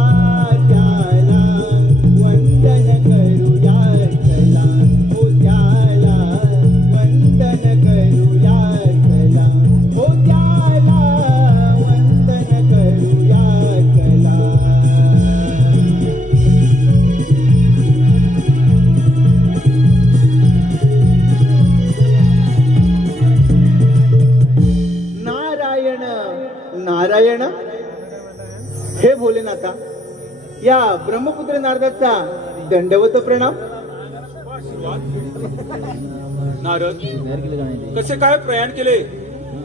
नारायण. हे भोलेनाथा, या ब्रह्मपुत्र नारदाचा दंडवत प्रणाम. नारद, कसे काय प्रयाण केले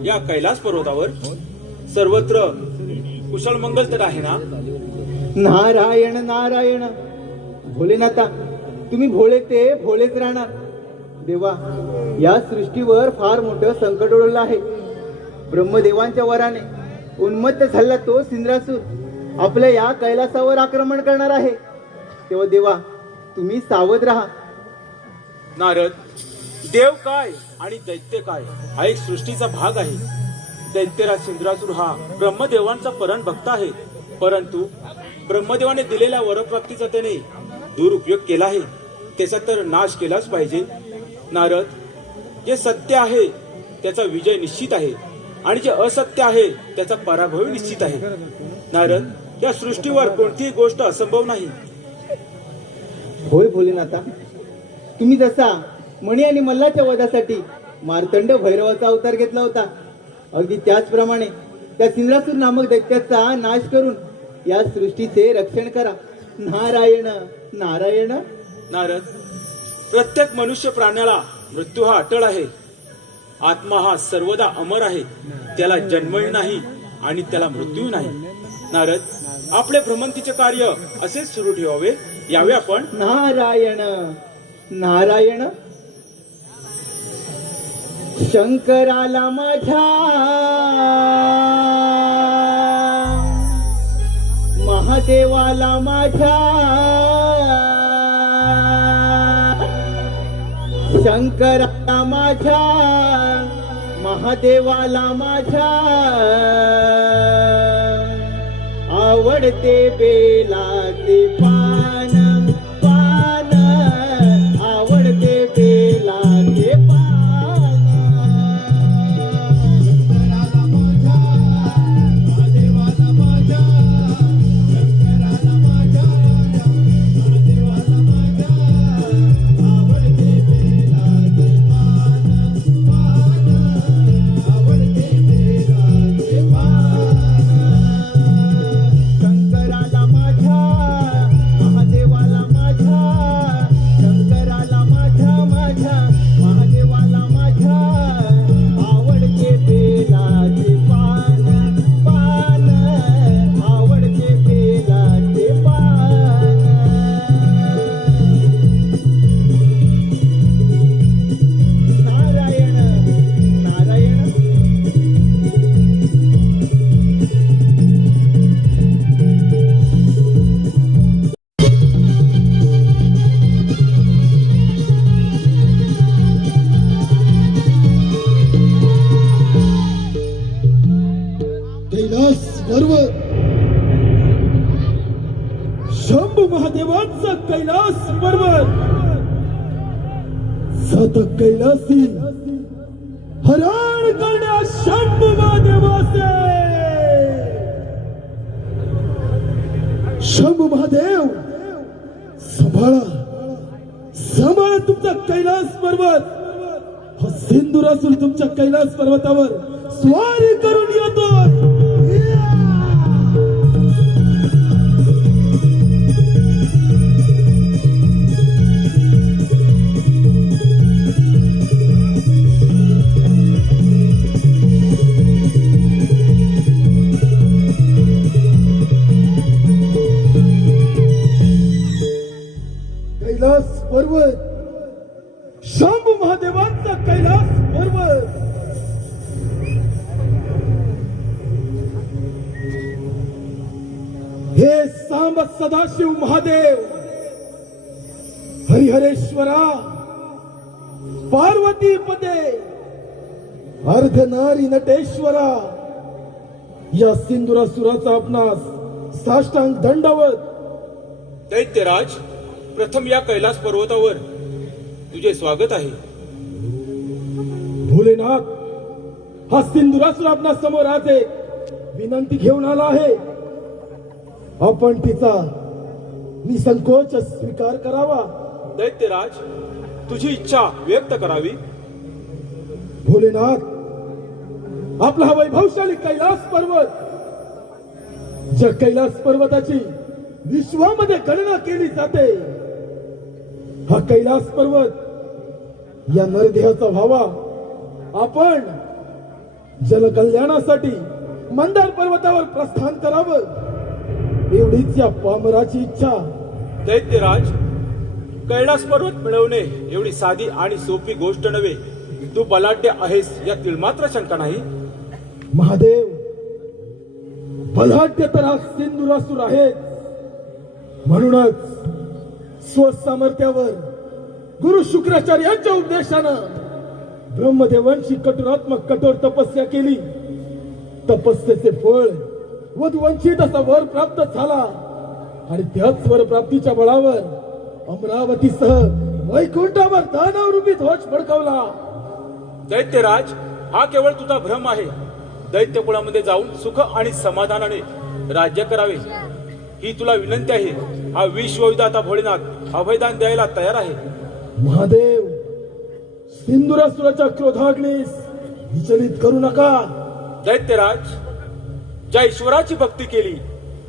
या कैलास पर्वतावर? सर्वत्र कुशल मंगल तर आहे ना? नारायण नारायण. भोलेनाथा, तुम्ही भोळे ते भोळेच राहणार. देवा, या सृष्टीवर फार मोठं संकट ओढवलं आहे. ब्रह्मदेवांच्या वराने उन्मत्त झाला तो सिंधुरासूर आपल्या या कैलासावर आक्रमण करणार आहे. तेव्हा देवा, तुम्ही सावध राहा. नारद, देव काय आणि दैत्य काय हा एक सृष्टीचा भाग आहे. दैत्यराज सिंधुरासूर हा ब्रह्मदेवांचा परम भक्त आहे, परंतु ब्रह्मदेवाने दिलेल्या वरप्राप्तीचा त्याने दुरुपयोग केला आहे. त्याचा तर नाश केलाच पाहिजे. नारद, जे सत्य आहे त्याचा विजय निश्चित आहे आणि जे असत्य आहे त्याचा पराभव निश्चित आहे. नारद, या सृष्टीवर कोणतीही गोष्ट असंभव नाही. होय भोलेनाथा, तुम्ही जसा मणी आणि मल्लाच्या वधासाठी मार्तंड भैरवाचा अवतार घेतला होता, अगदी त्याचप्रमाणे त्या सिंधुरासूर नामक दैत्याचा नाश करून या सृष्टीचे रक्षण करा. नारायण नारायण. नारद, प्रत्येक मनुष्य प्राण्याला मृत्यू हा अटळ आहे. आत्मा हा सर्वदा अमर आहे. त्याला जन्मही नाही आणि त्याला मृत्यू नाही. नारद, आपले भ्रमंतीचे कार्य असेच सुरू ठेवावे, यावे आपण. नारायण नारायण. शंकराला माझ्या महादेवाला माझ्या शंकराला माझ्या महादेवाला माझ्या आवडते बेलाचे पान पान आवडते बेलाचे पान शंकराला माझ्या महादेवाला माझ्या शंकराला माझ्या महादेवाला माझ्या आवडते बेलाचे पान पान आवडते बेलाचे पान शंकराला माझ्या महादेवाला माझ्या शंकराला माझ्या माझ्या महादेवाला माझ्या आवडते बेलाचे पान पान आवडते बेलाचे पान नारायण नारायण कैलास पर्वत शंभू महादेवांचा कैलास पर्वत सत कैलासी हरण करण्या शंभू महादेवाचे शंभू महादेव सांभाळा सांभाळा तुमचा कैलास पर्वत हा सिंधुरासूर तुमच्या कैलास पर्वतावर स्वारी करून येतो कैलास पर्वत शंभू महादेवांचा कैलास पर्वत हे सांब सदाशिव महादेव हरिहरेश्वरा पार्वती पदे अर्धनारी नटेश्वरा या सिंधुरासुराचा आपणास साष्टांग दंडवत दैत्यराज, प्रथम या कैलास पर्वतावर तुझे स्वागत आहे. भोलेनाथ, हा सिंधुरासुर आपणा समोर आज एक विनंती घेऊन आला आहे. आपण तिचा निसंकोच स्वीकार करावा. दैत्यराज, तुझी इच्छा व्यक्त करावी. भोलेनाथ, आपला हा वैभवशाली कैलास पर्वत, ज्या कैलास पर्वताची विश्वामध्ये गणना केली जाते, हा कैलास पर्वत या नरदेहाचा व्हावा. आपण जलकल्याणासाठी मंदार पर्वतावर प्रस्थान करावं, एवढीच या पामराची इच्छा. दैत्यराज, कैलास पर्वत मिळवणे एवढी साधी आणि सोपी गोष्ट नव्हे. तू बलाढ्य आहेस यातील मात्र शंका नाही. महादेव, बलाढ्य तर हा सिंधुरासुर आहे. म्हणूनच स्वसामर्थ्यावर गुरु शुक्राचार्यांच्या उपदेशानं ब्रह्मदेवांची कठोर तपस्या केली. तपस्येचे फळ वधुवंचित असा वर प्राप्त झाला आणि त्याच वर प्राप्तीच्या बळावर अमरावतीसह वैकुंठावर दानव रूपी ध्वज फडकवला. दैत्यराज, हा केवळ तुझा भ्रम आहे. दैत्य कुळामध्ये जाऊन सुख आणि समाधानाने राज्य करावे ही तुला विनंती आहे. हा विश्वविधाता भोलेनाथ अभयदान द्यायला तयार आहे. महादेव, सिंधुरासुराच्या क्रोधाग्नीस विचलित करू नका. दैत्यराज, ज्या ईश्वराची भक्ती केली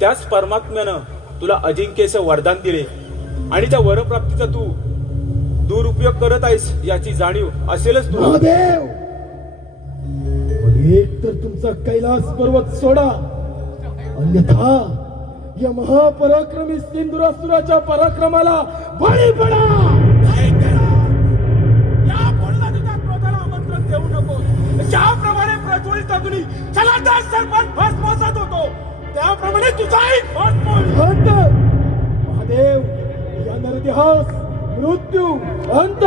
त्याच परमात्म्यानं तुला अजिंक्यचं वरदान दिले आणि त्या वरप्राप्तीचा तू दुरुपयोग करत आहेस याची जाणीव असेलच तुला. महादेव, एक तर तुमचा कैलास पर्वत सोडा, अन्यथा या महापराक्रमी सिंधुरासुराच्या पराक्रमाला बळी पडा. या भोलेनाथाच्या क्रोधाला आमंत्रण देऊ नको. ज्याप्रमाणे प्रज्वलित अग्नी जलाधार सर्पात भस्मसात होतो त्याप्रमाणे तुझाही भस्म होईल. महादेव, या नरदेहास मृत्यू, अंत,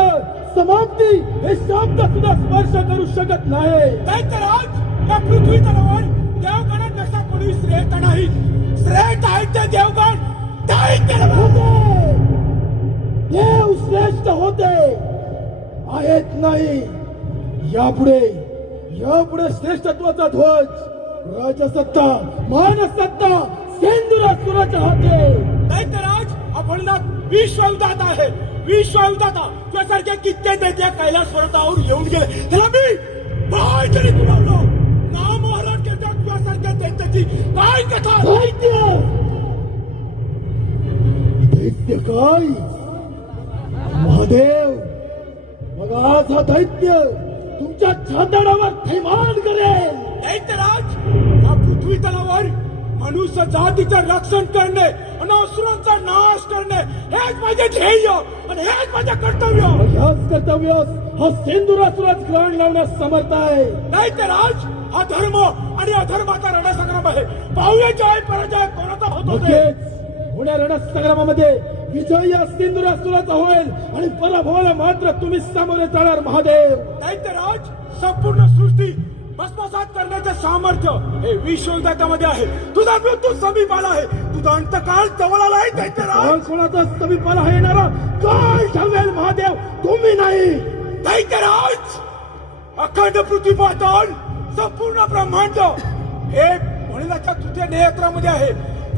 समाप्ती हे शब्द सुद्धा स्पर्श करू शकत नाही. दैत्यराज, या पृथ्वी तलावर देवगणांपेक्षा कोणी श्रेष्ठ नाही. श्रेष्ठ आहेत ते देवगण दैत्य होते. देव श्रेष्ठ होते आहेत नाही. यापुढे श्रेष्ठत्वाचा ध्वज राजसत्ता मानसत्ता सेंदुरासुराच्या हाते. दैत्यराज आपण विश्वविधाता आहे. विश्वविधाता तुझ्यासारख्या कित्येक दैत्य कैलास पर्वतावर येऊन गेले. त्याला मी काय तरी तुला महाराज केल्या तुझ्यासारख्या दैत्याची काय कथा. दैत्य काय महादेव. मग आज हा दैत्य तुमच्या छाताडावर थैमान करेल. दैत्यराज या पृथ्वी तलावर मनुष्य जातीचं रक्षण करणे आणि असुरांचा नाश करणे हेच माझे ध्येय आणि हेच माझे कर्तव्य. ह्याच कर्तव्यास हा सेंदुरासुराच ग्रहण लावण्यास समर्थ आहे. दैत्यराज हा धर्म आणि अधर्माचा रणसंग्राम आहे. पाहूया जय पराजय कोणाचा होतो. होण्या रणसंग्रामामध्ये विजय या सिंधुरासुराचा होईल आणि पराभवाला मात्र तुम्ही सामोरे जाणार महादेव. दैत्यराज संपूर्ण सृष्टी भस्मसात करण्याचे सामर्थ्य हे विश्वविधात्यामध्ये आहे. तुझा मृत्यू समीप आला आहे. तुझा अंतकाळ जवळ आला आहे. दैत्यराज कोणाचा समीप आला येणारा काय ठरवेल महादेव तुम्ही नाही. दैत्यराज अखंड पृथ्वी पाताळ संपूर्ण ब्रह्मांड हे वडिलाच्या तृतीय नेत्रामध्ये आहे.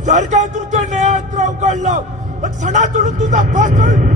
जर काय तृतीय नेत्र उघडलं सणातून तुझा पातळ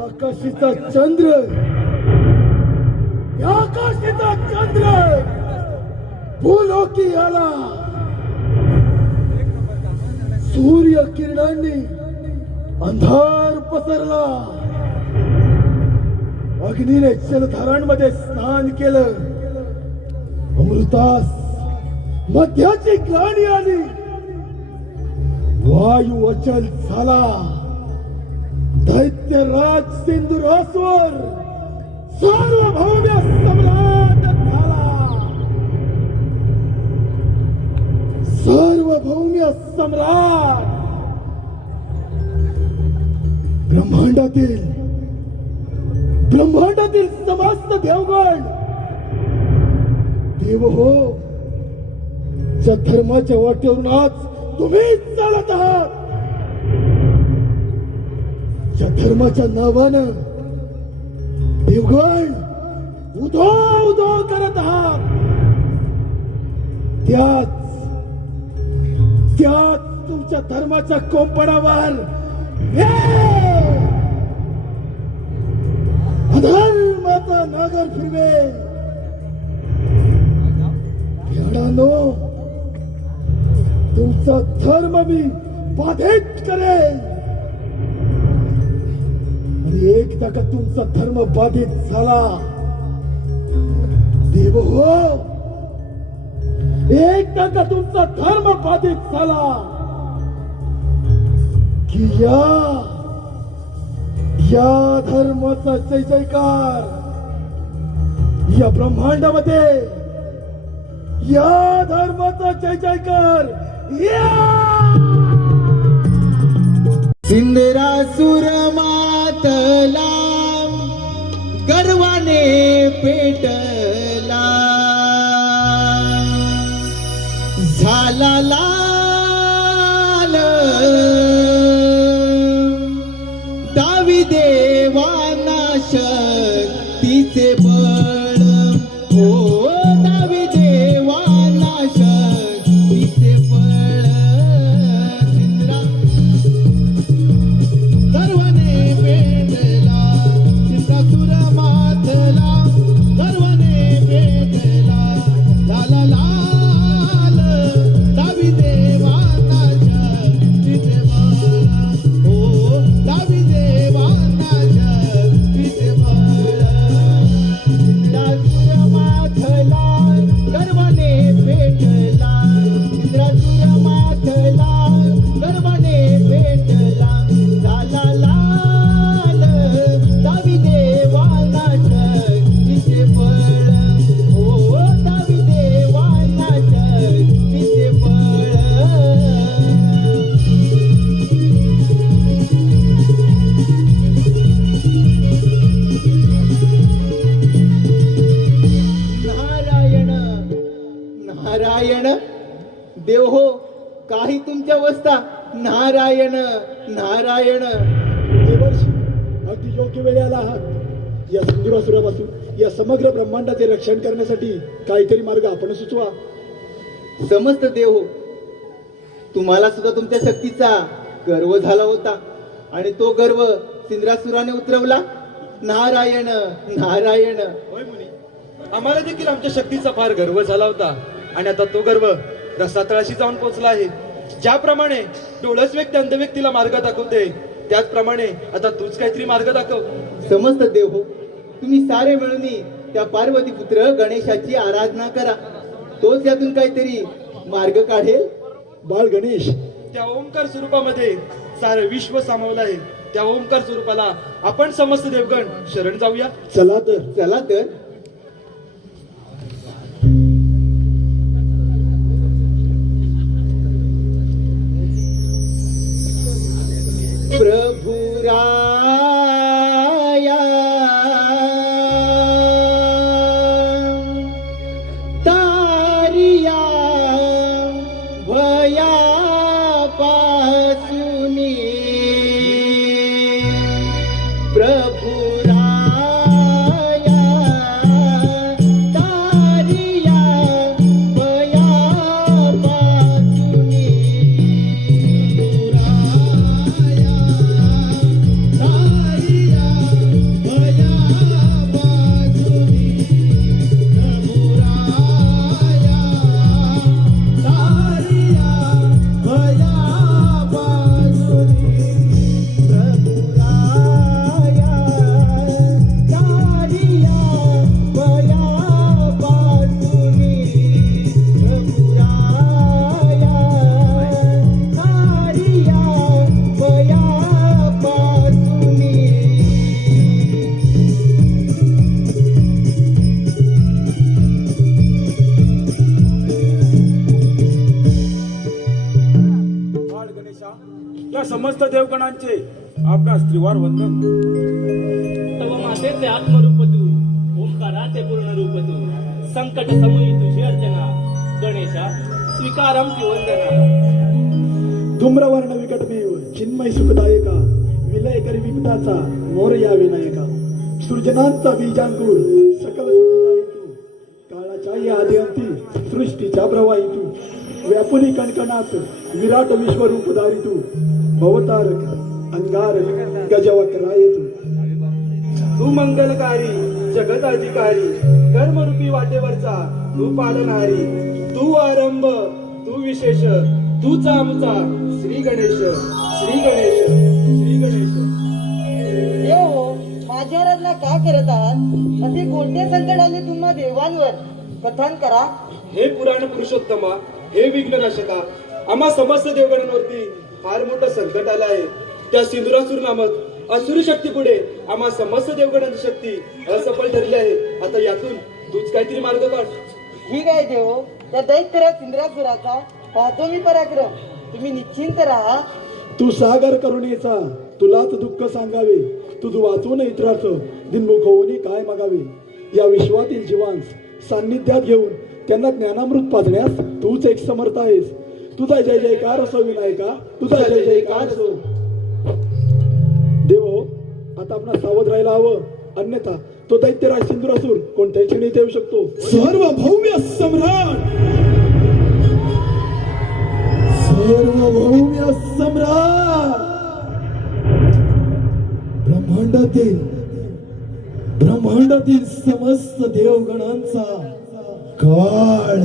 आकाशीचा चंद्र आकाशीचा चंद्र भूलोकी आला. सूर्य किरणांनी अंधार पसरला. अग्नीने जलधारांमध्ये स्नान केलं. अमृतास मध्याची ग्लानी आली. वायू अचल झाला. दैत्यराज सिंधुरासुर सार्वभौम्य सम्राट झाला. सार्वभौम्य सम्राट. ब्रह्मांडातील ब्रह्मांडातील समस्त देवगण देव हो, ज्या धर्माच्या वाटेवरून आज तुम्हीच चालत आहात, ज्या धर्माच्या नावानं देवगण उदो उदो करत आहात, त्याच तुमच्या धर्माच्या कोंपणावर अधर्माचा नागर फिरवेल. याडानो, तुमचा धर्म मी बाधित करेन आणि एकदा का तुमचा धर्म बाधित झाला देव हो, एकदा का तुमचा धर्म बाधित झाला की या धर्माचा जय जयकार या ब्रह्मांडामध्ये, या धर्माचा जय जयकार सिंदरासुर मातला गर्वाने पेटला, झाला लाल दावी देवाना शक्तीचे बळ, हो दावी देवाना शक्तीचे बळ. सिंदरा सर्वाने पेटला, सिंदरासुर मातला सर्वाने पेटला, झाला लाल दावी देवाना शक्तीचे बळ, हो दावी देवाना शक्तीचे बळ. सिंदरासुर मातला गर्वाने पेटला, सिंदरासुर मातला गर्वाने पेटला, झाला लाल दावी देवाना शक्तीचे बळ, हो दावी देवाना शक्तीचे बळ. नारायण नारायण देव हो, काही तुमच्या अवस्था. नारायण नारायण. देवर्षी, अगदी योग्य वेळी आला आहात. या सिंदुरासुरापासून या समग्र ब्रह्मांडाचे रक्षण करण्यासाठी काहीतरी मार्ग आपण सुचवा. समस्त देव हो, तुम्हाला सुद्धा तुमच्या शक्तीचा गर्व झाला होता आणि तो गर्व सिंदरासुराने उतरवला. नारायण नारायण. होय मुनी, आम्हाला देखील आमच्या शक्तीचा फार गर्व झाला होता आणि आता तो गर्व रसातळाशी जाऊन पोहोचला आहे. ज्याप्रमाणे डोळस व्यक्ती अंध व्यक्तीला मार्ग दाखवते, त्याचप्रमाणे आता तूच काहीतरी मार्ग दाखव. समस्त देव हो, तुम्ही सारे मिळून त्या पार्वती पुत्र गणेशाची आराधना करा, तोच यातून काहीतरी मार्ग काढेल. बाळ गणेश, त्या ओंकार स्वरूपामध्ये सारे विश्व सामावलं आहे. त्या ओंकार स्वरूपाला आपण समस्त देवगण शरण जाऊया. चला तर. चला तर. प्रभु राया तारिया भया पासुनी, प्रभु राया तारिया भया पासुनी, या समस्त देवगणांचे आपणा स्त्रीवार वंदन. तव मातेचे आत्मरूप तू, ओंकाराचे पूर्ण रूप तू, संकट समयी तुझी अर्चना, गणेशा स्वीकारम ती वंदना. धूम्रवर्ण विकटमेव चिन्मय सुखदायका, विलय करी विकटाचा मोरया विनायका. सृजनांचा बीजांकुर सकल सुखदायी तू, काळाच्या या आदी अंती सृष्टीच्या प्रवाही तू. व्यापुनी कणकणात विराट विश्वरूपधारी तू, भवतारक अंगार गजवक्राय तू. तू मंगलकारी जगत अधिकारी, कर्मरूपी वाटेवरचा तू पालनहारी. तू आरंभ तू विशेष, तूचा आमचा श्री गणेश, श्री गणेश, श्री गणेश. देव माझ्या आराधना का करत आहात? असे कोणते संकट आले तुम्हा देवांवर? कथन करा. हे पुराण पुरुषोत्तमा, हे विघ्ननाशका, आम्हा समस्त देवगणांवरती फार मोठं संकट आलं आहे. त्या सिंधुरासूर नामक असुरी शक्ती पुढे आम्हा समस्त देवगणांची शक्ती असफल ठरली आहे. आता यातून तूच काहीतरी मार्ग काढ. ठीक आहे देव, त्या दैत्यराज इंद्रासुराचा पाहतो मी पराक्रम. तुम्ही निश्चिंत राहा. तू सागर करुणेचा, तुलाच दुःख सांगावे. तुझ वाचून इतराचं दिनमुख होऊन काय मागावे. या विश्वातील जीवांस सान्निध्यात घेऊन त्यांना ज्ञानामृत पाजण्यास तूच एक समर्थ आहेस. तुझा जय जयकार असो विनायका, तुझा जय जयकार असो. देव आता आपण सावध राहायला हवं, अन्यथा तो दैत्यराज सिंधुरासूर कोणत्याही क्षणी येऊ शकतो. सार्वभौम्य सम्राट, सार्वभौम्य सम्राट, ब्रह्मांडातील समस्त देवगणांचा काळ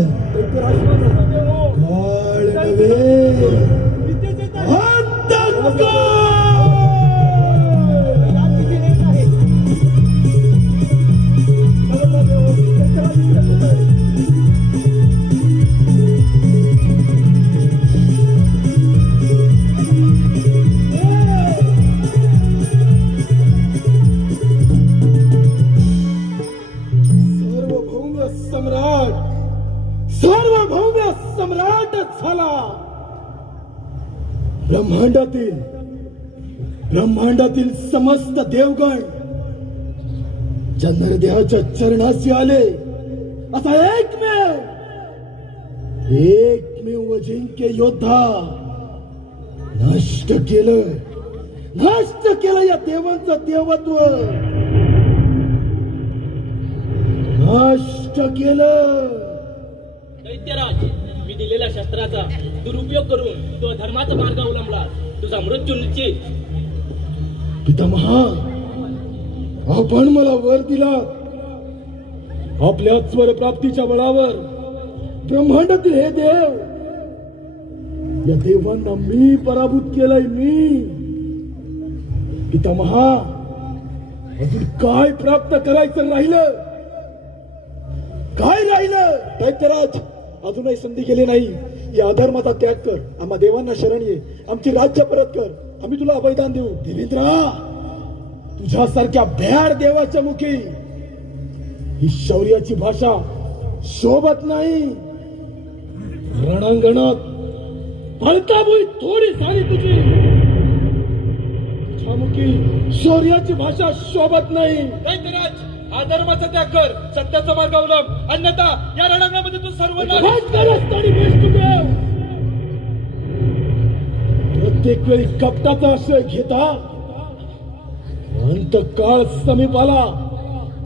नव्हे, अंतकाळ. सार्वभौम्य सम्राट झाला. ब्रह्मांडातील समस्त देवगण ज्या नरदेहाच्या चरणाशी आले, असा एकमेव अजिंक्य योद्धा नष्ट केलं या देवांचं देवत्व, नष्ट केलं. दैत्यराज, मी दिलेल्या शस्त्राचा दुरुपयोग करून तो धर्माचा मार्ग अवलंबला. तुझा मृत्यू निश्चित. पितामहा, आपण मला वर दिला. आपल्या स्वर प्राप्तीच्या बळावर ब्रह्मांडातील हे देव, या देवांना मी पराभूत केलंय. मी पितामहा, अजून काय प्राप्त करायचं राहिलं? काय राहिलं? दैत्यराज, अजूनही संधी गेली नाही. या अधर्माचा त्याग कर, आम्हा देवांना शरण ये. आमची राज्य परत कर, आम्ही तुला अभयदान देऊ. देवेंद्रा, तुझ्यासारख्या भ्याड देवाच्या मुखी ही शौर्याची भाषा शोभत नाही. रणांगणात पळताबोई थोडी झाली तुझी. तुझ्या मुखी शौर्याची भाषा शोभत नाही. दैत्यराज, हा धर्माचा त्याग कर, सत्याचा मार्ग अवलंब, अन्यथा या रणांगणामध्ये तू सर्व प्रत्येक वेळी कपटाचा आश्रय घेता. अंतकाळ समीप आला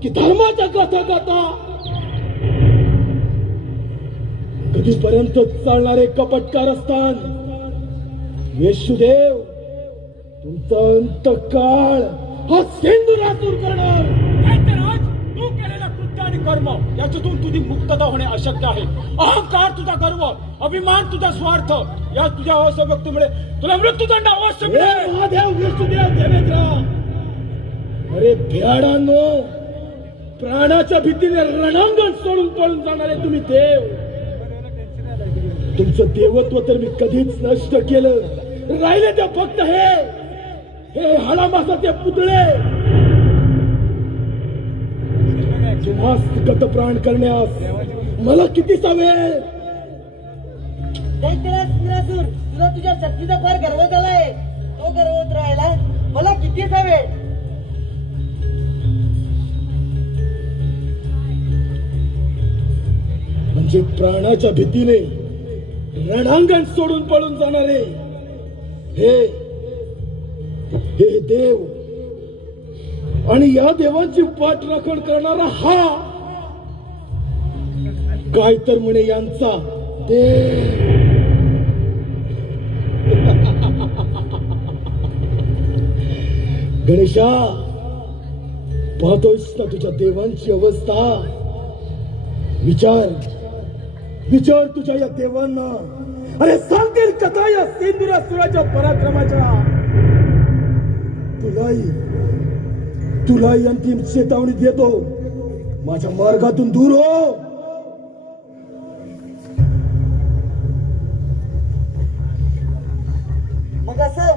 की धर्माच्या गाथा गाता. कधीपर्यंत चालणारे कपटकारस्थान? येशुदेव, तुमचा अंतकाळ हा सिंधुरासूर करणार. दैत्यराज, तू केलेला कृत्य आणि कर्म याच्यातून तुझी मुक्तता होणे अशक्य आहे. अहंकार तुझा गर्व, अभिमान तुझा स्वार्थ, या तुझ्या असभक्तीमुळे तुला मृत्यूदंड अवश्य मिळेल. महादेव, विष्णुदेव, देवेंद्र, अरे भ्याडांनो, प्राणाच्या भीतीने रणांगण सोडून पळून जाणारे तुम्ही देव. तुमचं देवत्व तर मी कधीच नष्ट केलं. राहिले ते फक्त हे हाडामासाचे पुतळे. तुम्हास गतप्राण करण्यास मला कितीचा वेळ? दैत्यराज इंद्रासूर, तुला तुझ्या शक्तीचा फार गर्व झालाय. तो गर्व राहिला मला किती हवे? म्हणजे प्राणाच्या भीतीने रणांगण सोडून पळून जाणारे हे हे देव आणि या देवांची पाठराखण करणारा हा काय तर म्हणे यांचा देव. गणेशा, पाहतोयस ना तुझ्या देवांची अवस्था? विचार तुझ्या या देवांना. अरे सांगतील कथा या सिंदुरासुराच्या पराक्रमाच्या. तुलाही अंतिम चेतावणी देतो, माझ्या मार्गातून दूर हो. मग असं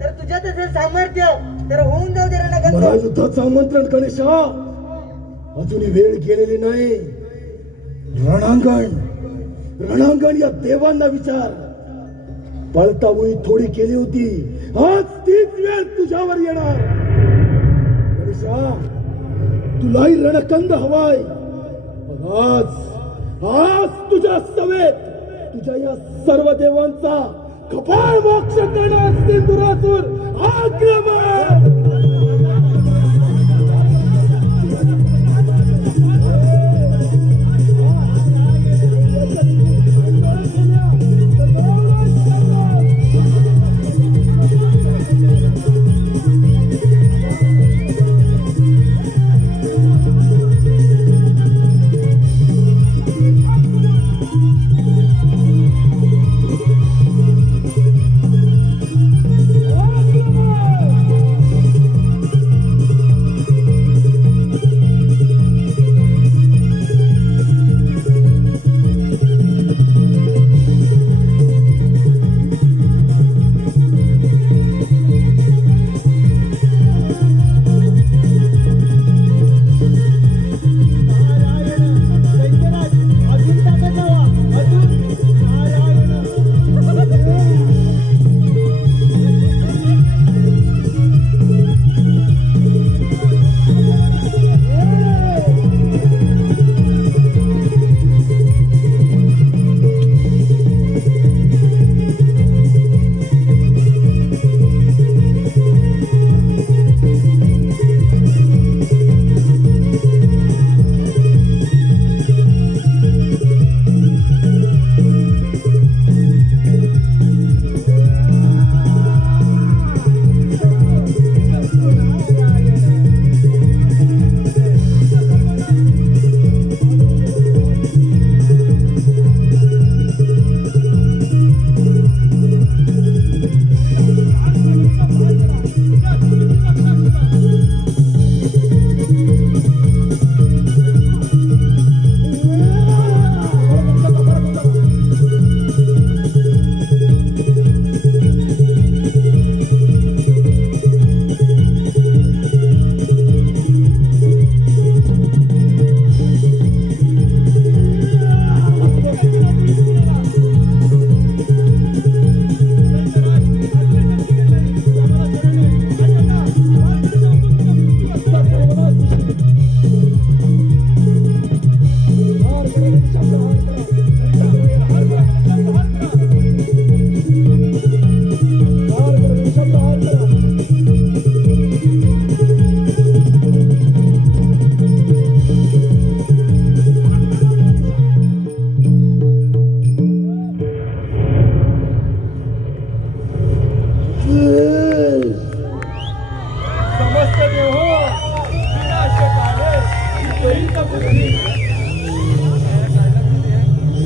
तर तुझ्यात असेल सामर्थ्य तर होऊन जाऊ दे रणगंध. मला युद्धाचं आमंत्रण गणेशा. अजूनही वेळ गेलेली नाही. रणांगण या देवांना विचार. पळतावळी थोडी केली होती, आज तीच वेळ तुझ्यावर येणार. गणेशा, तुलाही रणकंद हवाय. आज तुझ्या सवेत तुझ्या या सर्व देवांचा कपाळ मोक्ष करणार सिंदुरासुर आक्रमण.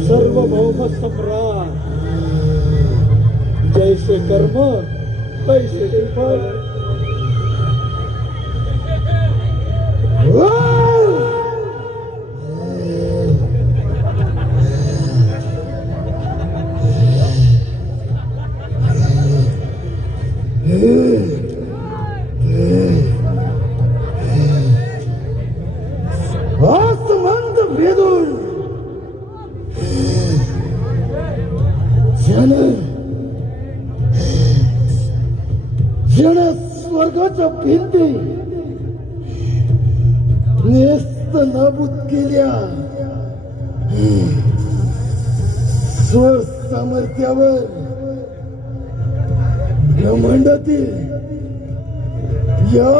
सार्वभौम सम्राट, जैसे कर्म तैसे ते फळ. आसमंत वेदून जन स्वर्ग मनाच्या भिंती नेस्त नाबूद केल्या. स्वसामर्थ्यावर ब्रह्मांडातील या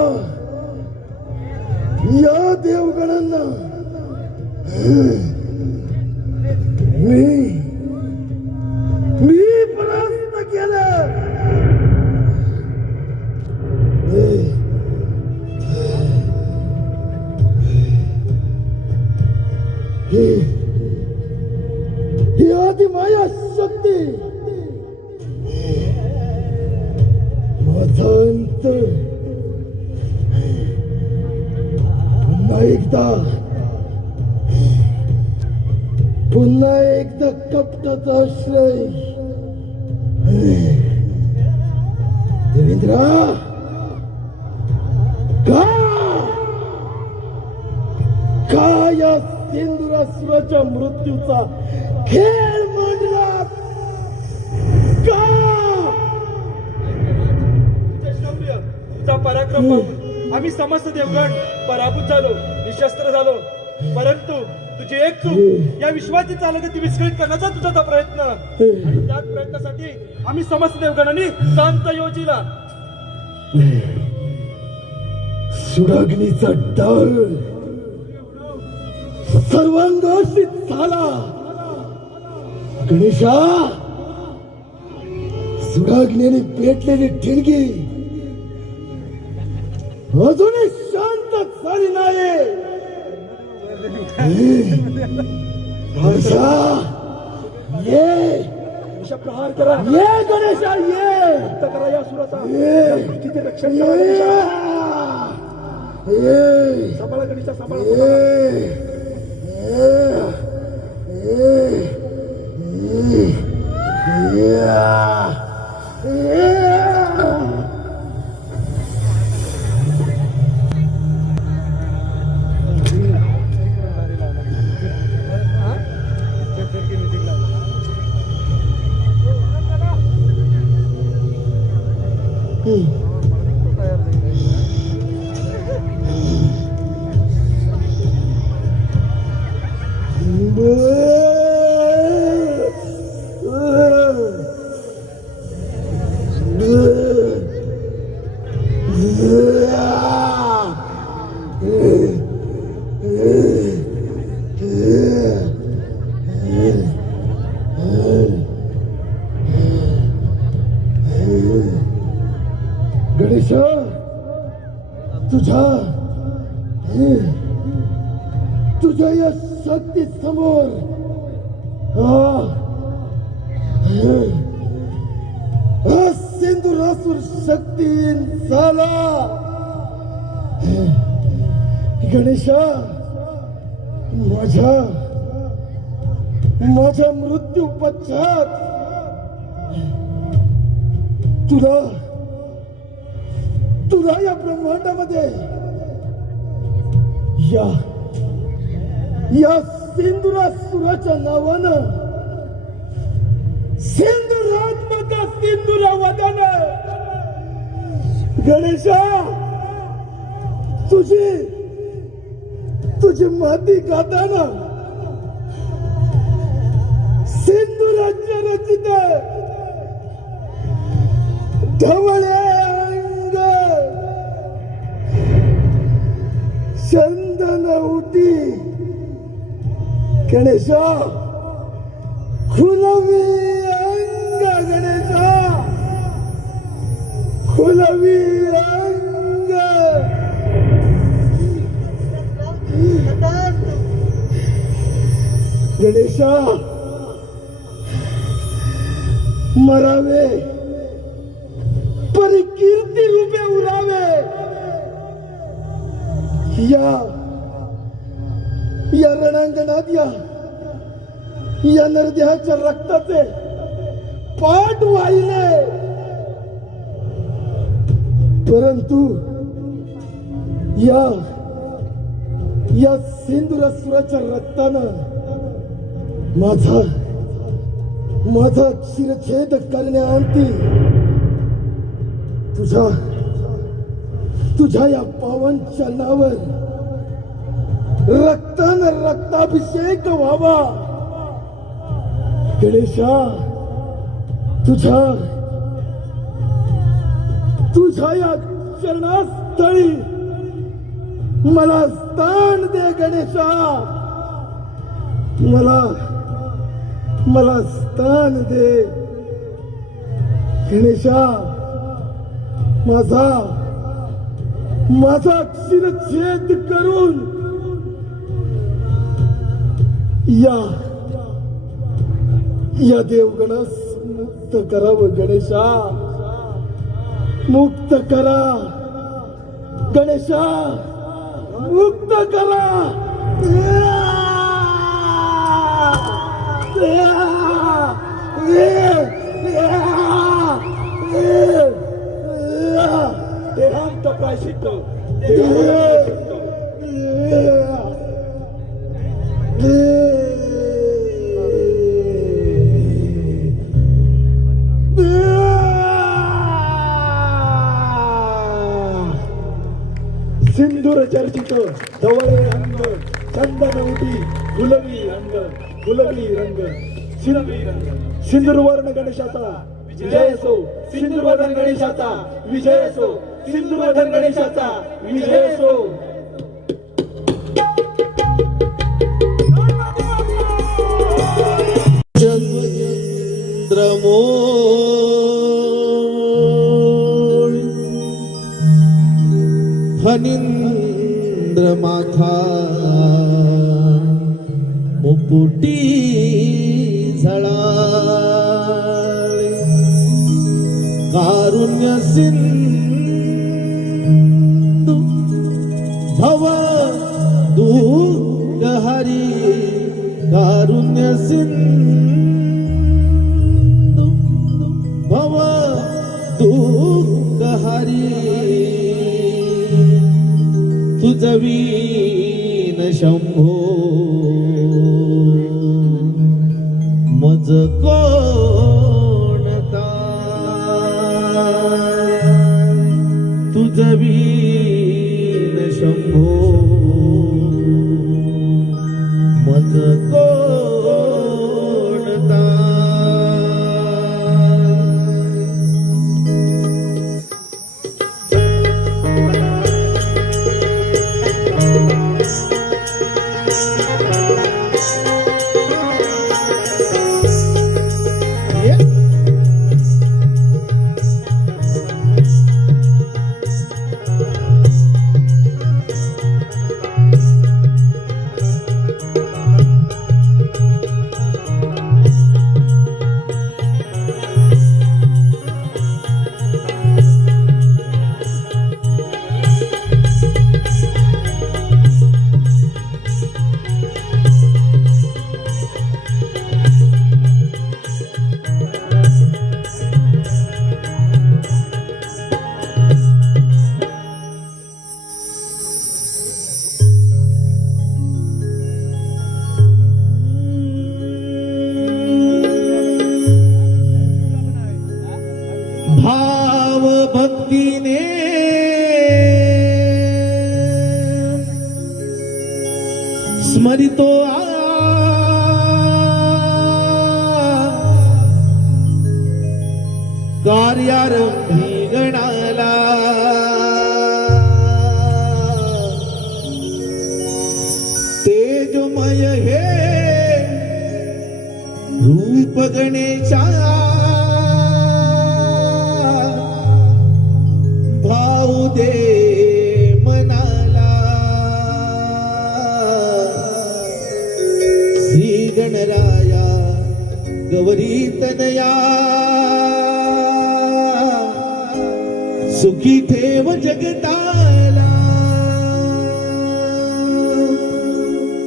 देवगणांना मी परास्त केलं. ही आदि माया शक्ती माझा अंत पुन्हा एकदा कपटाचा आश्रय. देवेंद्रा का या सिंदुरासुराच्या मृत्यूचा खेळ मांडला का? शौर्य तुझा पराक्रम पाहून आम्ही समस्त देवगण पराभूत झालो, निशस्त्र झालो. परंतु तुझी एक चूक या विश्वाची चालगती विस्कळीत करण्याचा तुझा तो प्रयत्न, आणि त्याच प्रयत्नासाठी आम्ही समस्त देवगणांनी संत योजिला. सुराग्नीचा डाळ सर्वांगाशीत झाला. गणेशा, सुराग्नीने पेटलेली ठिणगी अजूनही शांत झाली नाही. गणेशा ये, प्रहार करा. ये गणेशा ये, करा या सुराचा. ये रक्षण करा. ये सांभाळा गणेशा, सांभाळा. गणेशा, तुझ्या या शक्ती समोर सिंधुरासुर शक्ती झाला. गणेशा, माझ्या मृत्यू पश्चात तुला या ब्रह्मांडामध्ये या सिंधुरासुराच्या नावानं सिंधुरात्मक सिंधुरा वदन. गणेशा, तुझी माती गाताना सिंधुराज्य रचित ढवळे अंग चंदन उटी. गणेशा, खुलवी अंग. गणेशा, खुलवी अंग. गणेशा, मरावे परी कीर्ती रूपे उरावे. या रणांगणात या नरदेहाच्या रक्ताचे पाठ वाहिले. परंतु या सिंधुरासुराच्या रक्तानं माझा शिरछेद करण्याअंती तुझ्या या पावन चरणावर रक्तानं रक्ताभिषेक व्हावा. गणेशा, तुझ्या या चरणास्थळी मला स्थान दे गणेशा. मला स्थान दे गणेशा. माझा शिरच्छेद करून या देवगणास मुक्त करावं गणेशा. मुक्त करा गणेशा, मुक्त करा. देहांत प्रायश्चित्त, सिंदूर चर्चित धवळे अंग, चंदनवटी गुलाबी रंग, सिंदूर वर्ण गणेशाचा विजय असो. सिंदूर वर्ण गणेशाचा विजय असो. सिंदूर वर्ण गणेशाचा विजय असो. चंद्रमोळ फणींद्र माथा मुकुटी झळाळे कारुण्य सिंधू भव दूत हरी कारुण्य सिंधू भव दूत हरी तुझवीन शंभो मज कोणता तुझवीन शंभो मज कोणता. भाव भक्तीने स्मरितो कार्यारंभी गणाला तेजमय हे रूप गणेशा भाऊ दे मनाला श्री गणराया गौरी तनया सुखी ठेव जगताला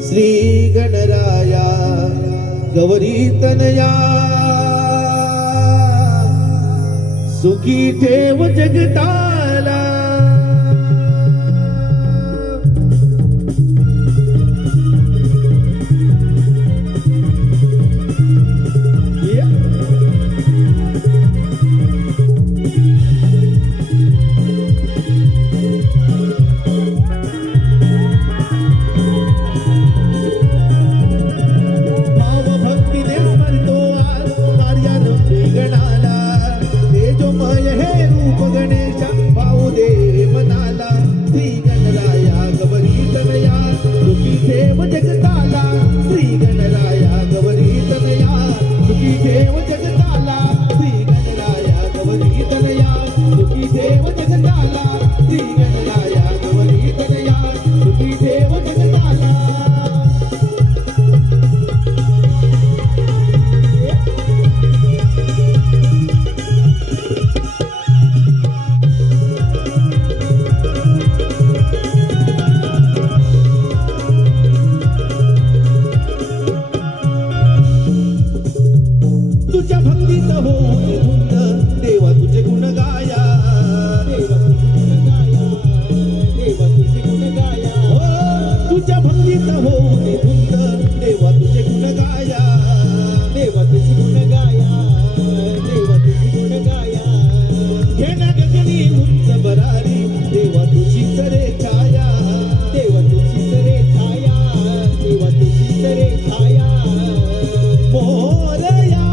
श्री गणराया गौरी तनया सुखी ठेव जगताला. होऊ दे धुंद देवा तुझे गुण गाया देवा तुझी गुण गाया देवा तुझी गुण गाया घेण्या गगनी उंच बरारी देवा तुझी रे छाया देवा तुझी रे छाया देवा तुझी रे छाया मोरया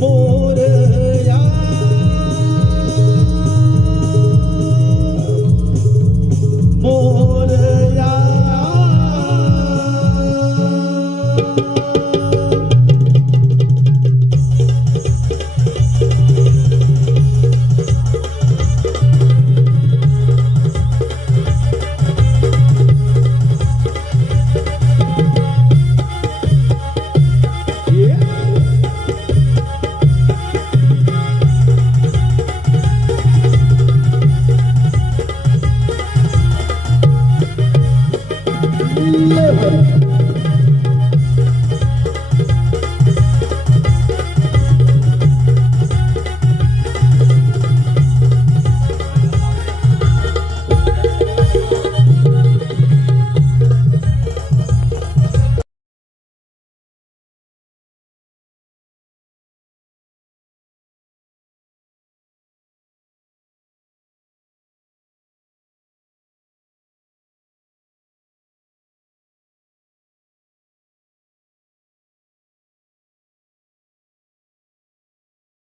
मोरया मोरया लेवर